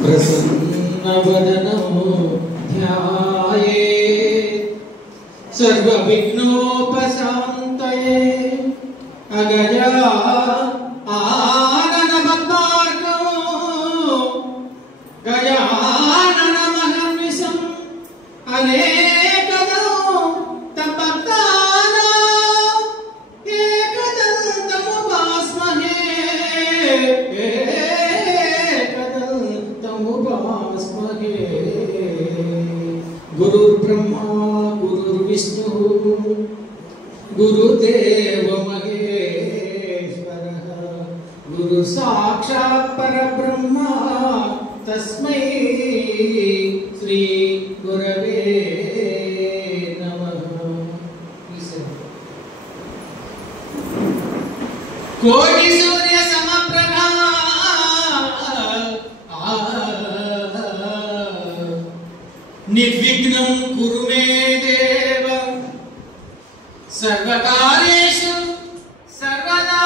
प्रसन्नवदनो ध्याये सर्वविघ्नोपशान्तये अगजा आननमद्मार्गो गजाननमहर्निशम् अनेकदो तपत्ताना एकदन्तमुपास्महे गुरुर्ब्रह्मा गुरुर्विष्णु गुरुदेव महेश्वरः गुरु साक्षात् परब्रह्म तस्मै श्री गुरवे नमः। कोटि सूर्य समप्रभा निर्विघ्नं कुरु मे देव सर्वकार्येषु सर्वदा।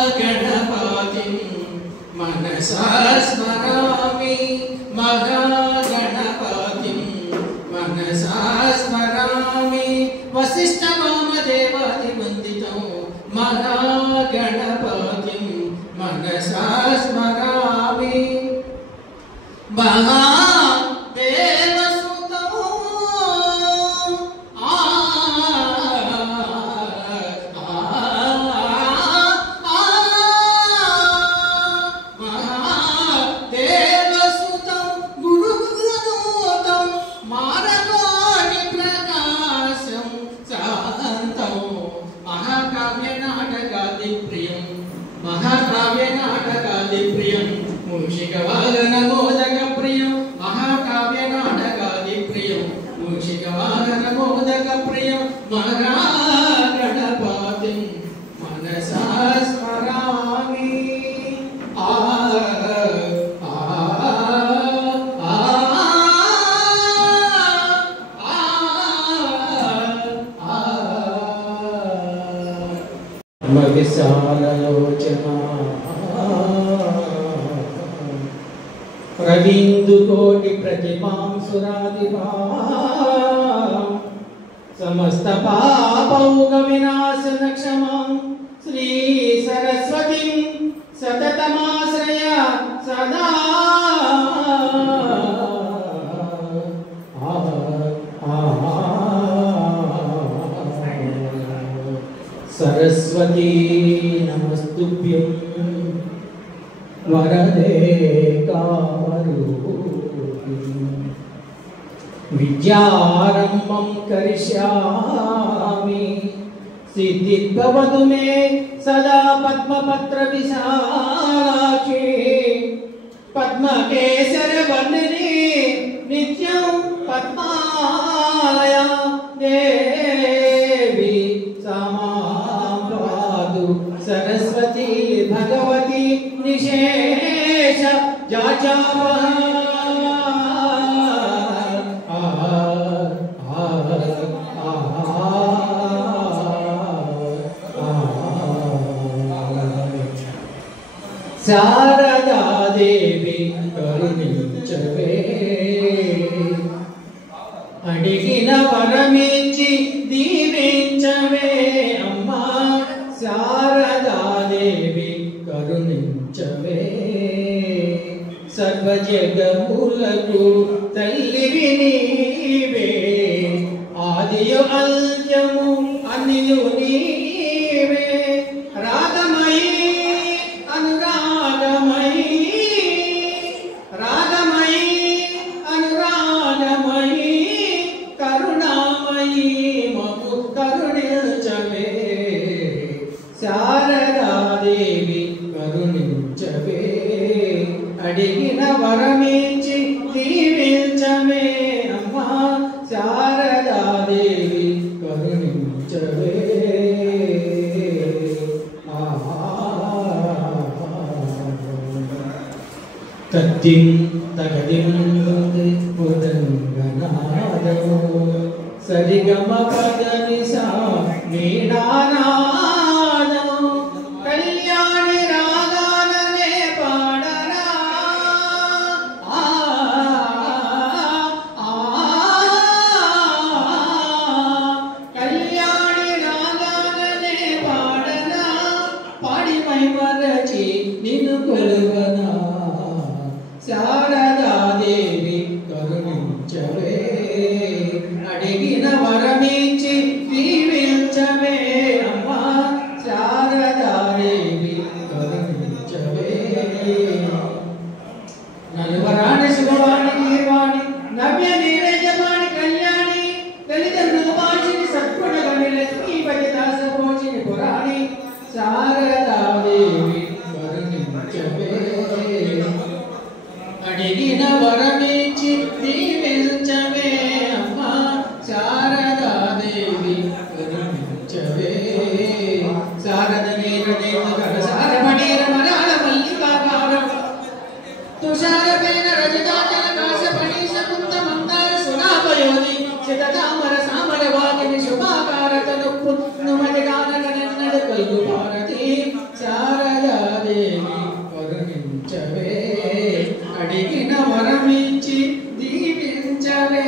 महागणपतिं मनसा स्मरामि महागणपतिं मनसा स्मरामि वसिष्ठवामदेवादिवन्दितं महागणपतिं मनसा स्मरामि महाकाव्यनाटकादिप्रियं मूषिकवाहनमोदकप्रियं महाकाव्यनाटकादिप्रियं मूषिकवाहनमोदकप्रियं महागणपतिं मनसा स्मरामि। विशाललोचना रवीन्दुकोटि प्रतिमां सुराधिपां समस्त पापौघविनाशनक्षमां श्री सरस्वतीं सततमाश्रय सदा। सरस्वती नमस्तुभ्यं वरदे कामरूपिणी विद्यारम्भं करिष्यामि सिद्धिर्भवतु मे सदा पद्मपत्र विशालाक्षी पद्मकेसर वर्णिनी नित्यं पद्मालया देवी समापादु सरस्वती भगवती निशेष जाचावा शारदा देवी करुणिंचवे अडिगिन वरमिच्చి దీవించవే అమ్మా శారదా దేవి కరుణించవే సర్వజగములకు తల్లివి నీవే ఆదియు అంత్యము అన్నియు నీవే రాగమయీ అడిగిన వరమిచ్చి దీవించవే అమ్మా శారదా దేవి కరుణించవే తద్దిం తగదిం ఉదంగనాదము సరిగమ పద నిసా మీనానాదము కళ్యాణి రాగాననే పాడరా కళ్యాణి రాగాననే పాడరా పాడి మై మరచి నిన్ను కొలువనా శారదా దేవి కరుణించవే అడిగిన వరమిచ్చి దీవించవే అమ్మా శారదా దేవి కరుణించవే నలువరాణి శుభవాణి గీర్వాణి నవ్య నీరజవాణి కళ్యాణి దళిత మృదుభాషిని సద్గుణ గణలక్ష్మీ భజదాస భోజిని పురాణి శారదా దేవి కరుణించవే అడిగిన వరమిచ్చి దీవించవే అమ్మా శారదా దేవి కరుణించవే శారద నీరదేంద్ర సారమణీర మలయాళ మల్లికాకారం తుషారపేన రజతాచల కాశపణీశ కుంద మందార సునాభయోని శతతామర సామర వాగిని శుభాకారత నొప్పు నుమది గానగనన్నడు కల్గు భారతి శారదా దేవి కరుణించవే అడిగిన వరమిచ్చి దీవించవే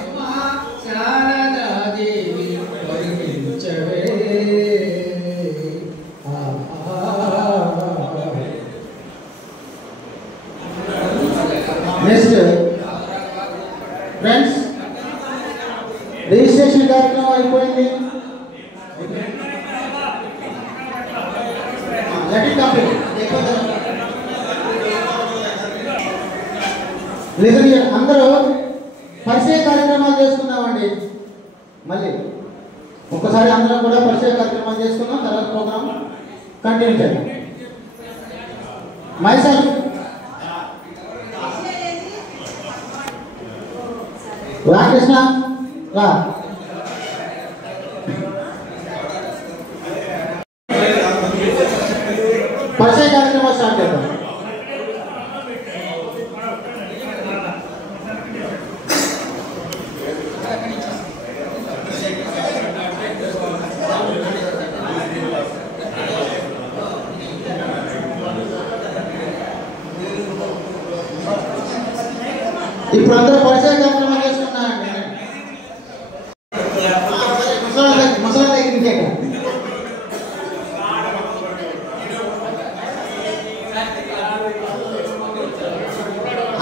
అమ్మా శారదా దేవి కరుణించవే నెక్స్ట్ ఫ్రెండ్స్ రిజిస్ట్రేషన్ కార్యక్రమం అయిపోయింది. అందరూ పరిచయ కార్యక్రమాలు చేసుకున్నామండి. మళ్ళీ ఒక్కసారి అందరం కూడా పరిచయ కార్యక్రమాలు చేసుకున్నాం. తర్వాత ప్రోగ్రామ్ కంటిన్యూ చేద్దాం. మైసెల్ఫ్ రాకృష్ణ రా. పరిచయ కార్యక్రమాలు స్టార్ట్ చేద్దాం. ఇప్పుడు అందరూ పరిచయ కార్యక్రమం చేస్తున్నారండి. ముసలి దగ్గర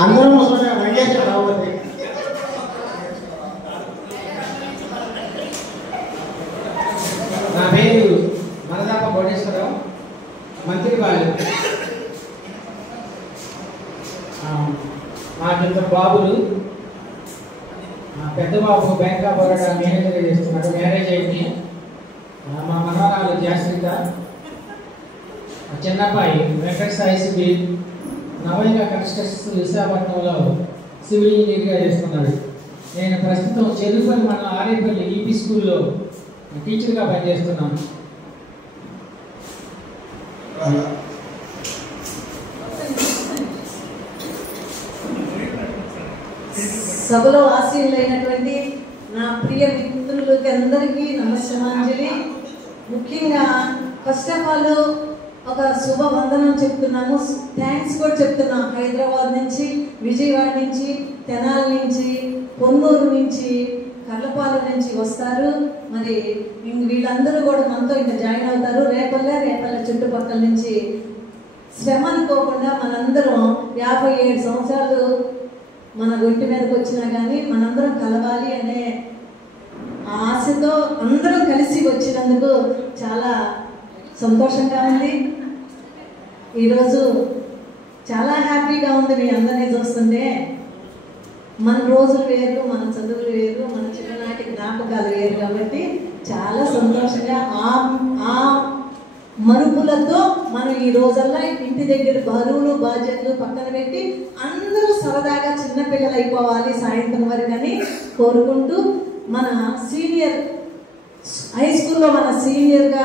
అందరూ ముసలి రంగేశ్వర రావాలి. నా పేరు మరదాప కోటేశ్వరరావు, మంత్రివాళ్ళు. మాకింత బాబులు, పెద్ద బాబు బ్యాంక్ ఆఫ్ బరోడా మేనేజర్ చేస్తున్నాడు. మ్యారేజ్ అయింది. మా మనవరాలు జాస్మిత, చిన్నబ్బాయి వెంకట సాయి సుధీర్ నవయంగా కన్స్ట్రక్షన్స్ విశాఖపట్నంలో సివిల్ ఇంజనీర్గా చేస్తున్నాడు. నేను ప్రస్తుతం చెరుపల్లి మన ఆరేపల్లి ఈపీ స్కూల్లో టీచర్గా పనిచేస్తున్నాను. సభలో ఆశీనులైనటువంటి నా ప్రియ మిత్రులకి అందరికీ నమస్కారాంజలి. ముఖ్యంగా ఫస్ట్ ఆఫ్ ఆల్ ఒక శుభ వందనం చెప్తున్నాము, థ్యాంక్స్ కూడా చెప్తున్నాం. హైదరాబాద్ నుంచి, విజయవాడ నుంచి, తెనాలి నుంచి, పొన్నూరు నుంచి, కర్లపాలెం నుంచి వస్తారు. మరి వీళ్ళందరూ కూడా మనతో ఇంకా జాయిన్ అవుతారు. రేపల్ల చుట్టుపక్కల నుంచి శ్రమ అనుకోకుండా మనందరం 57 సంవత్సరాలు మన ఒంటి మీదకి వచ్చినా కానీ మనందరం కలవాలి అనే ఆశతో అందరం కలిసి వచ్చినందుకు చాలా సంతోషంగా ఉంది. ఈరోజు చాలా హ్యాపీగా ఉంది మీ అందరినీ చూస్తుంటే. మన రోజులు వేరు, మన చదువులు వేరు, మన చిన్ననాటి జ్ఞాపకాలు వేరు కాబట్టి చాలా సంతోషంగా ఆ మరుపులతో మనం ఈ రోజల్లా ఇంటి దగ్గర బరువులు బాధ్యతలు పక్కన పెట్టి అందరూ సరదాగా చిన్నపిల్లలు అయిపోవాలి సాయంత్రం వరకు అని కోరుకుంటూ, మన సీనియర్ హై స్కూల్లో మన సీనియర్గా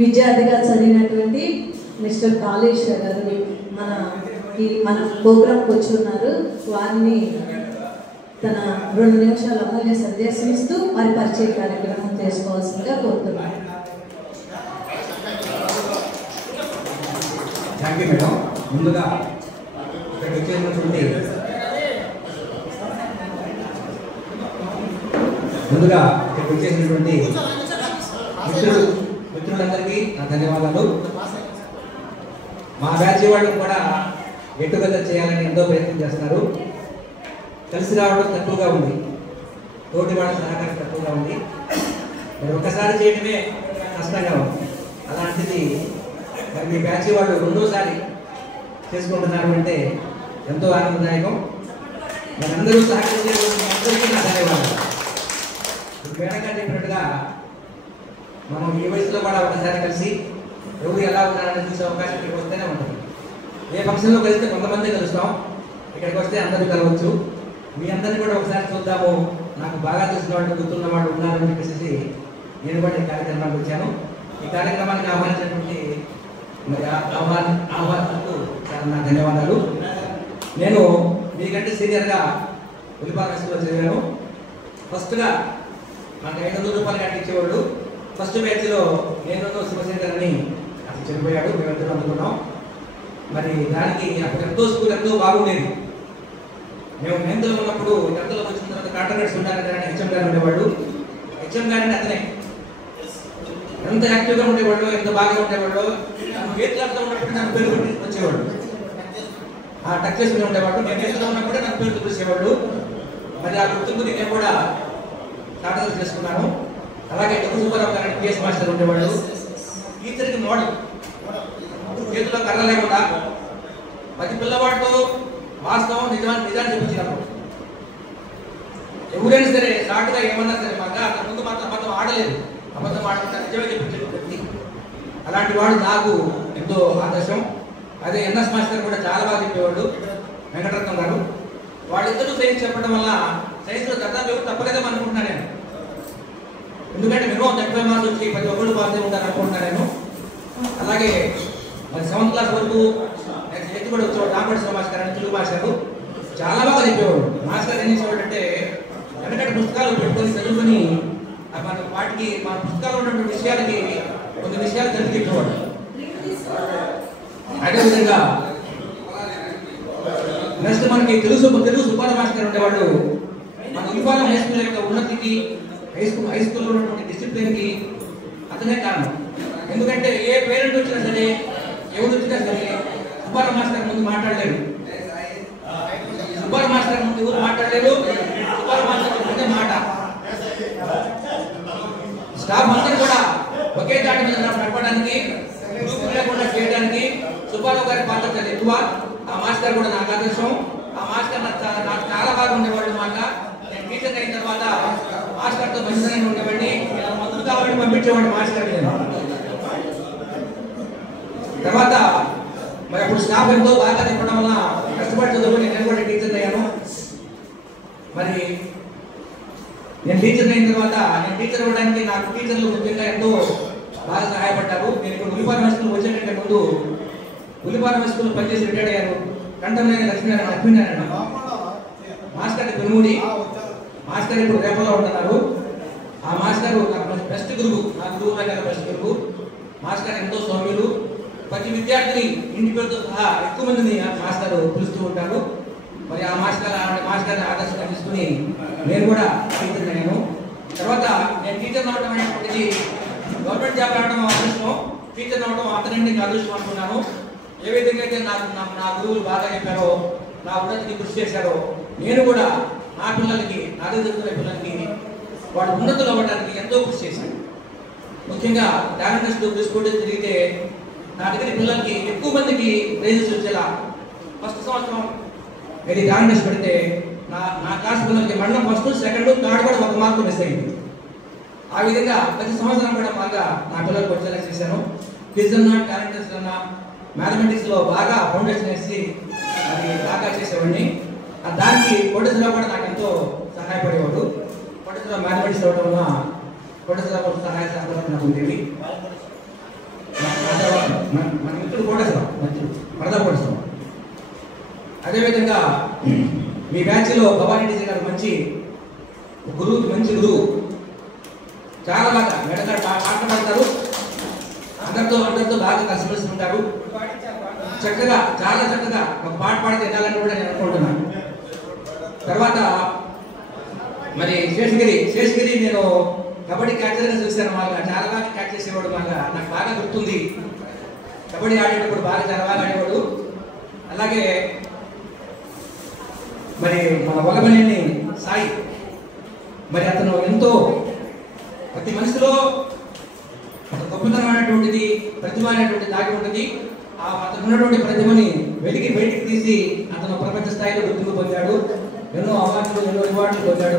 విద్యార్థిగా చదివినటువంటి మిస్టర్ కాళేశ్వర్ గారు మన ప్రోగ్రాంకి వచ్చి ఉన్నారు. వారిని తన 2 నిమిషాలు అమూల్య సందేశం ఇస్తూ వారి పరిచయ కార్యక్రమం చేసుకోవాల్సిందిగా కోరుతున్నాను. Thank you madam. ముందుగా ఇక్కడికి వచ్చేసినటువంటి మిత్రులందరికీ నా ధన్యవాదాలు. మా బ్యాచ్ వాళ్ళు కూడా గెట్టుగెదర్ చేయాలని ఎంతో ప్రయత్నం చేస్తున్నారు. కలిసి రావడం తక్కువగా ఉంది, తోటి వాళ్ళ సహకారం తక్కువగా ఉంది. మరి ఒక్కసారి చేయడమే కష్టంగా ఉంది. అలాంటిది మరి మీ బ్యాచ్ వాళ్ళు 2వ సారి చేసుకుంటున్నారు అంటే ఎంతో ఆనందదాయకం. మరి అందరూ సహకరించే అందరికీ నా ధన్యవాదాలు. మేడంగా చెప్పినట్టుగా మనం ఈ వయసులో కూడా ఒకసారి కలిసి ఎవరు ఎలా ఉన్నారని చూసే అవకాశం ఇక్కడికి వస్తేనే ఉంటుంది. ఏ ఫంక్షన్లో కలిస్తే కొంతమంది కలుస్తాం, ఇక్కడికి వస్తే అందరూ కలవచ్చు. మీ అందరినీ కూడా ఒకసారి చూద్దాము, నాకు బాగా తెలిసిన వాళ్ళు గుర్తున్న వాళ్ళు ఉన్నారని చెప్పేసి నేను కూడా ఈ కార్యక్రమానికి వచ్చాను. ఈ కార్యక్రమానికి ఆహ్వానించినటువంటి మరి ఆహ్వానించినందుకు చాలా నా ధన్యవాదాలు. నేను మీకంటే సీనియర్గా ఉలిపాల హైస్కూల్లో చదివాను. ఫస్ట్గా మనకు 500 రూపాయలు కట్టించేవాళ్ళు. ఫస్ట్ బ్యాచ్లో నేను శివశంకర్ అని అసలు చనిపోయాడు, మేమందరూ అనుకున్నాం. మరి దానికి అప్పుడు స్కూల్ ఎంతో బాగుండేది. మేము 9th ఉన్నప్పుడు 10th వచ్చిన తర్వాత కాంట్రాక్టర్స్ ఉన్నారు కానీ హెచ్ఎం గారు ఉండేవాళ్ళు. హెచ్ఎం గారిని అతనే ఎంత యాక్టివ్గా ఉండేవాళ్ళు, ఎంత బాగా ఉండేవాళ్ళు. 8th క్లాస్లో ఉన్నప్పుడు నాకు పేరు పెట్టి వచ్చేవాళ్ళు, టచ్ చేసుకుని ఉండేవాళ్ళు. నేను 8th ఉన్నప్పుడే నాకు పేరు చూపించేవాళ్ళు. మరి ఆ గుర్తుకు నేను కూడా స్టార్ట్ చేసుకున్నాను. అలాగే సుబ్బారావు గారు పిఎస్ మాస్టర్ ఉండేవాళ్ళు. టీచర్కి మోడల్, చేతిలో కర్ర లేకుండా ప్రతి పిల్లవాడితో వాస్తవం నిజాన్ని చూపించినప్పుడు ఎవరైనా సరే షార్ట్గా ఏమన్నా సరే మాకు అంత ముందు మాత్రం అబద్ధం ఆడలేదు, అబద్ధం ఆడకుండా నిజమే చెప్పించే వ్యక్తి. అలాంటి వాడు నాకు ఎంతో ఆదర్శం. అదే ఎన్ఎస్ మాస్టర్ కూడా చాలా బాగా చెప్పేవాళ్ళు, వెంకటరత్నం గారు. వాళ్ళిద్దరూ సైన్స్ చెప్పడం వల్ల సైన్స్లో దాదాపు ఎవరు తప్పలేదని అనుకుంటున్నాను నేను. ఎందుకంటే మినిమం 35 మార్క్స్ వచ్చి ప్రతి ఒక్కరు పాస్ అయి ఉంటారు అనుకుంటున్నాను నేను. అలాగే మరి 7th క్లాస్ వరకు ఎత్తు కూడా వచ్చేవాడు. రామకృష్ణ మాస్టర్ అని తెలుగు మాస్టర్ చాలా బాగా చెప్పేవాడు. మాస్టర్ ఏం చేసేవాడు అంటే వెనకటి పుస్తకాలు పెట్టుకొని చదువుకొని మన వాటికి మన పుస్తకాలు ఉన్నటువంటి విషయాలకి కొన్ని విషయాలు తెలిసి చెప్పేవాడు. అదేవిధంగా నెక్స్ట్ మనకి తెలుగు సుబ్బారావు మాస్టర్ ఉండేవాళ్ళు. మన ఉలిపాలెం హై స్కూల్ యొక్క ఉన్నతికి, హై స్కూల్లో ఉన్నటువంటి డిసిప్లిన్కి అతనే కారణం. ఎందుకంటే ఏ పేరెంట్ వచ్చినా సరే, ఎవరు వచ్చినా సరే సుబ్బారావు మాస్టర్ ముందు మాట్లాడలేరు. సుబ్బారావు మాస్టర్ ముందు ఎవరు మాట్లాడలేరు. సుబ్బారావు మాస్టర్ ముందే మాట. స్టాఫ్ అందరూ కూడా ఒకే దాటి మీద నడపడానికి, గ్రూప్ లేకుండా చేయడానికి సుబ్బారావు గారి పాత్ర చాలా ఎక్కువ. ఆ మాస్టర్ కూడా నాకు ఆదర్శం. ఆ మాస్టర్ నాకు చాలా బాగా ఉండేవాళ్ళు. మాట నేను టీచర్ అయిన తర్వాత మాస్టర్తో మంచిగా ఉండేవాడిని. పట్టుకొని పంపించేవాడిని మాస్టర్ నేను. తర్వాత మరి అప్పుడు స్టాఫ్ ఎంతో బాగా చెప్పడం వల్ల కష్టపడి చదువుకొని నేను కూడా టీచర్ అయ్యాను. మరి నేను టీచర్ అయిన తర్వాత నేను టీచర్ అవ్వడానికి నాకు టీచర్లు ముఖ్యంగా ఎంతో బాగా సహాయపడ్డారు. నేను ఇప్పుడు ఉలిపాలెం స్కూల్ వచ్చేటంటే ముందు ఉలిపాలెం స్కూల్ పనిచేసి రిటైర్డ్ అయ్యారు. కంఠంలోని లక్ష్మీనారాయణ మాస్టర్ పెనుమూడి మాస్టర్ ఇప్పుడు రేపలో ఉంటున్నారు. ఆ మాస్టర్ నాకు బెస్ట్ గురువు, నా గురువు దగ్గర బెస్ట్ గురువు. మాస్టర్ ఎంతో సౌమ్యులు, ప్రతి విద్యార్థిని ఇంటి పేరుతో సహా ఎక్కువ మందిని మాస్టర్ పిలుస్తూ ఉంటారు. మరి ఆ మాస్టర్ని ఆదర్శంగా తీసుకుని నేను కూడా టీచర్ అయ్యాను. తర్వాత నేను టీచర్ అవ్వడం అనేటువంటిది గవర్నమెంట్ జాబ్ రావడం అదృష్టం, టీచర్ అవ్వడం అంతకంటే అదృష్టం అనుకున్నాను. ఏ విధంగా అయితే నా గురువులు బాగా చెప్పారో, నా ఉన్నతికి కృషి చేశారో, నేను కూడా నా పిల్లలకి, నా చదువుకునే పిల్లలకి వాడు ఉన్నతులు అవ్వడానికి ఎంతో కృషి చేశాను. ముఖ్యంగా టాలెంట్ తీసుకుంటూ తిరిగితే నా దగ్గర పిల్లలకి ఎక్కువ మందికి ప్రైజెస్ వచ్చేలా ఫస్ట్ సంవత్సరం ఇది టాలెంట్ పెడితే నా క్లాస్ పిల్లలకి మండలం ఫస్ట్, సెకండ్, థర్డ్ కూడా 1 మార్కు మిస్ అయింది. ఆ విధంగా ప్రతి సంవత్సరం కూడా బాగా నా పిల్లలకు వచ్చేలా చేశాను. క్విజ్ అన్నా, టాలెంట్ అన్నా, మ్యాథమెటిక్స్లో బాగా ఫౌండేషన్ వేసి అది బాగా చేసేవాడిని. దానికి కోటేశ్వరరావు కూడా నాకు ఎంతో సహాయపడేవాడు. కోటేశ్వరరావు మ్యాథమెటిక్స్ అవ్వడం వల్ల కోటేశ్వరరావు సహాయ సహకారం నాకు ఉండేవి. మన మిత్రుడు కోటేశ్వరరావు, వరద కోటేశ్వరరావు. అదేవిధంగా మీ బ్యాచ్లో భవానీ టీచర్ గారు మంచి గురువు, చాలా బాగా మెడగా మాట్లాడతారు, అందరితో బాగా కలిసిమెలిసి ఉంటారు. చక్కగా, చాలా చక్కగా ఒక పాట పాడితే వినాలని కూడా నేను అనుకుంటున్నాను. తర్వాత మరి శేషగిరి నేను కబడ్డీ క్యాచర్గా చూశాను. బాగా చాలా బాగా క్యాచ్ చేసేవాడు. బాగా నాకు బాగా గుర్తుంది. కబడ్డీ ఆడేటప్పుడు చాలా బాగా ఆడేవాడు. అలాగే మరి మన వలబనేని సాయి, మరి అతను ఎంతో ప్రతి మనిషిలో ఒక గొప్పతనమైనటువంటిది, ప్రతిభ అనేటువంటి దాగి ఉంటుంది. అతను ఉన్నటువంటి ప్రతిభని బయటికి తీసి అతను ప్రపంచ స్థాయిలో గుర్తింపు పొందాడు. ఎన్నో అవార్డులు, ఎన్నో రివార్డులు పొందాడు.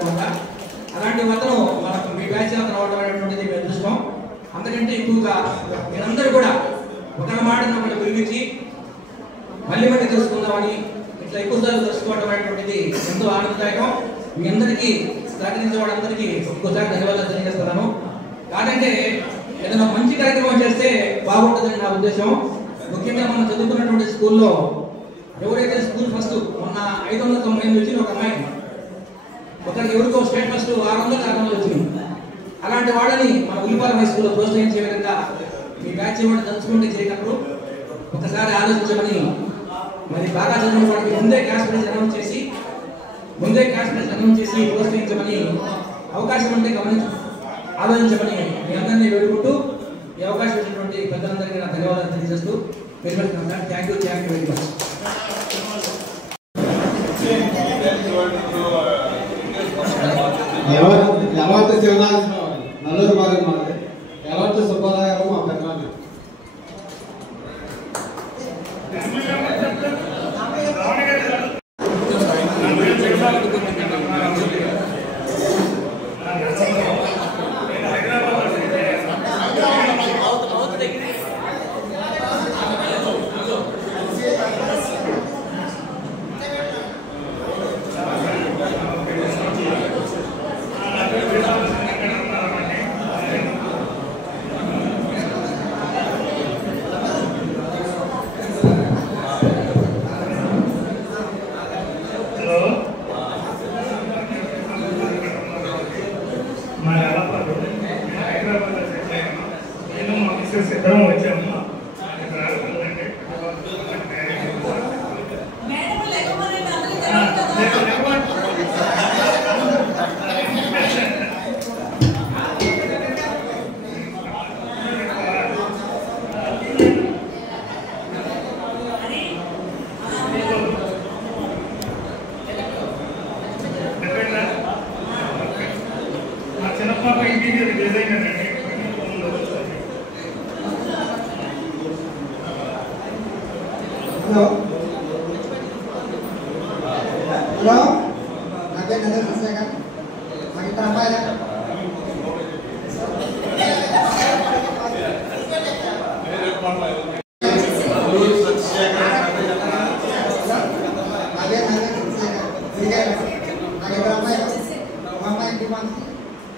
అలాంటి అతను మనకు మీ బ్యాచ్ అతను అవడం అనేటువంటిది మీ అదృష్టం. అంతకంటే ఎక్కువగా మీరందరూ కూడా ఒకరి మాటను ఒకటి విరిగించి మళ్ళీ తెలుసుకుందామని ఇట్లా ఎక్కువసార్లు తెలుసుకోవడం అనేటువంటిది ఎంతో ఆనందదాయకం. మీ అందరికీ సహకరించే వాళ్ళందరికీ ఒక్కోసారి ధన్యవాదాలు తెలియజేస్తున్నాను. కాదంటే ఏదైనా మంచి కార్యక్రమం చేస్తే బాగుంటుందని నా ఉద్దేశం. ముఖ్యంగా మనం చదువుకున్నటువంటి స్కూల్లో ఎవరైతే స్కూల్ ఫస్ట్ మొన్న 598 వచ్చింది ఒక అమ్మాయి, ఎవరికో స్టేట్ ఫస్ట్ 600 వచ్చింది. అలాంటి వాళ్ళని మన ఉలిపాలెం హై స్కూల్లో ప్రోత్సహించే విధంగా మీ బ్యాచ్ ఇవ్వడం తలుచుకుంటే చేయటప్పుడు ఒకసారి ఆలోచించమని, మరి బాగా చదివిన వాడికి ముందే క్యాష్ ప్రైజ్ అనౌన్స్ చేసి ప్రోత్సహించమని, అవకాశం ఉంటే ఆలోచించమని మీ అందరినీ వేడుకుంటూ ఈ అవకాశం ఇచ్చినటువంటి పెద్దలందరికీ నా ధన్యవాదాలు తెలియజేస్తూ పెరుగుతున్నాను. Thank you very much. Yalavarthi Siva Nageswara Rao Nallur భాగం మాది. యలవర్తి సుబ్బారావు గారు మా పెద్దనాన్న. Halo,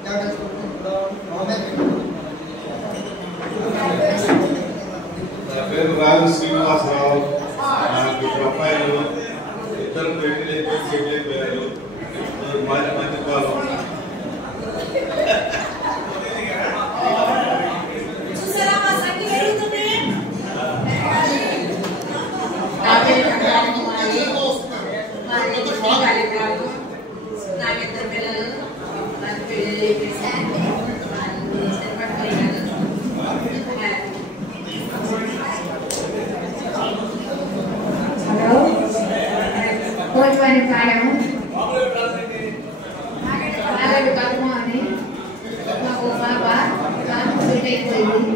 నా పేరు రాజు శ్రీనివాసరావు. నాకు అబ్బాయిలు ఇద్దరు పెళ్ళిపోయారు. మాది మధ్యకాలం. నాకిద్దరు పిల్లలు, నాకు పెళ్లి కోటివారి పాలెం ఆగడు పద్మ అని మాకు పాప పెళ్లి అయిపోయింది.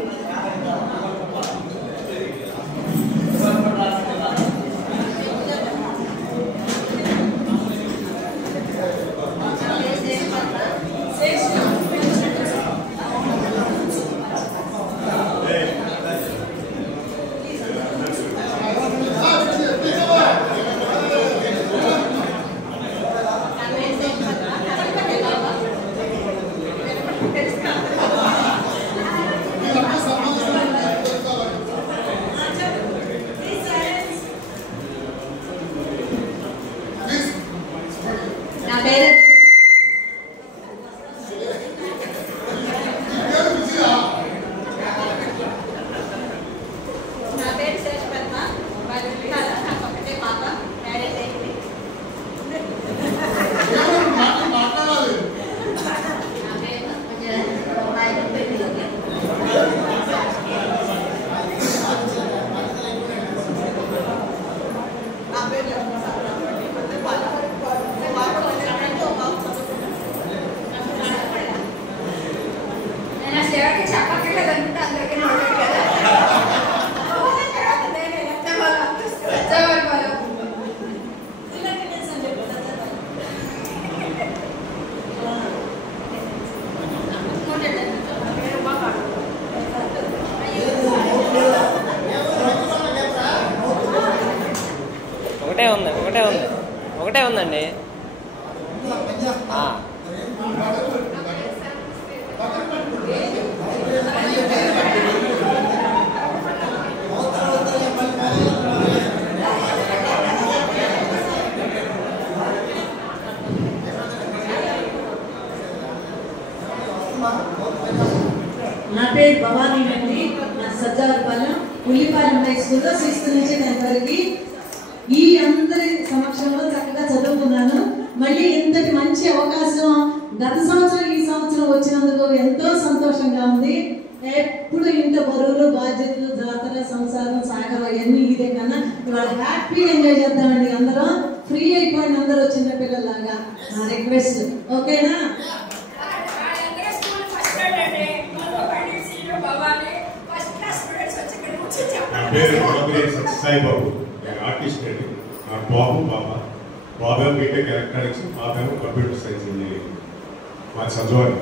ఒకటే ఉందండి. నా పేరు భవానీ అండి. నా సజ్జాలపాలెం ఉల్లిపాలెం హై స్కూల్లో 6th నుంచి 10th వరకు ఈ అందరి సమక్షంలో చక్కగా చదువుకున్నాను. మళ్ళీ ఇంతటి మంచి అవకాశం గత సంవత్సరం ఈ సంవత్సరం వచ్చినందుకు ఎంతో సంతోషంగా ఉంది. ఎప్పుడు ఇంత బరువులు బాధ్యతలు జాతర సంసారం సాగరం అవన్నీ ఇదే కన్నా ఇవాళ హ్యాపీగా ఎంజాయ్ చేద్దామండి. అందరం ఫ్రీ అయిపోయిన అందరూ చిన్న పిల్లలాగా నా రిక్వెస్ట్. ఓకేనా? నా పేరు సత్యసాయిబాబు. నేను ఆర్టిస్ట్ అండి. నా బాబు బాబు బీటెక్ ఎలక్ట్రానిక్స్, బాబేమో కంప్యూటర్ సైన్స్ ఇంజనీరింగ్. మాది చదవాలి.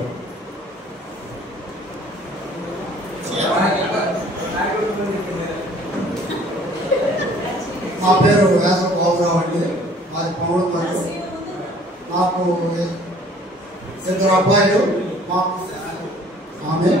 మా పేరు వేస బాబురావు అండి. మాది పౌడర్. మాకు 2 అబ్బాయిలు. మాకు ఆమె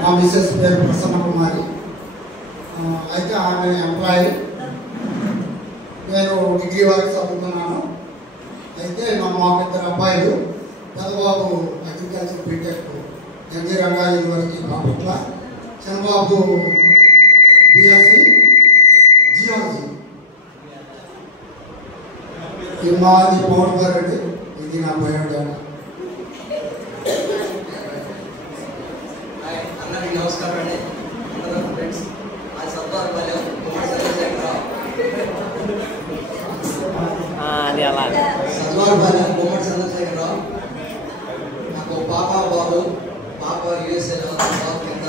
మా మిస్సెస్ పేరు ప్రసన్న కుమారి. అయితే ఆమె ఎంప్లాయీ. నేను డిగ్రీ వరకు చదువుతున్నాను. అయితే మాకు 2 అబ్బాయిలు. పెద్దబాబు agriculture B Tech N G Ranga university Bapatla. చిన్నబాబు బిఎస్సి జియాలజీ. ఇది మాది పౌడర్ గారు అండి. ఇది నా బయోడేటా. అందరికీ నమస్కారం అండి. ఫ్రెండ్స్, అది సద్వారపాలెం సద్వారపాలెం గుమ్మడి చంద్రశేఖరరావు. నాకు పాప బాబు. పాప యూఎస్ఏలో బాబు కింద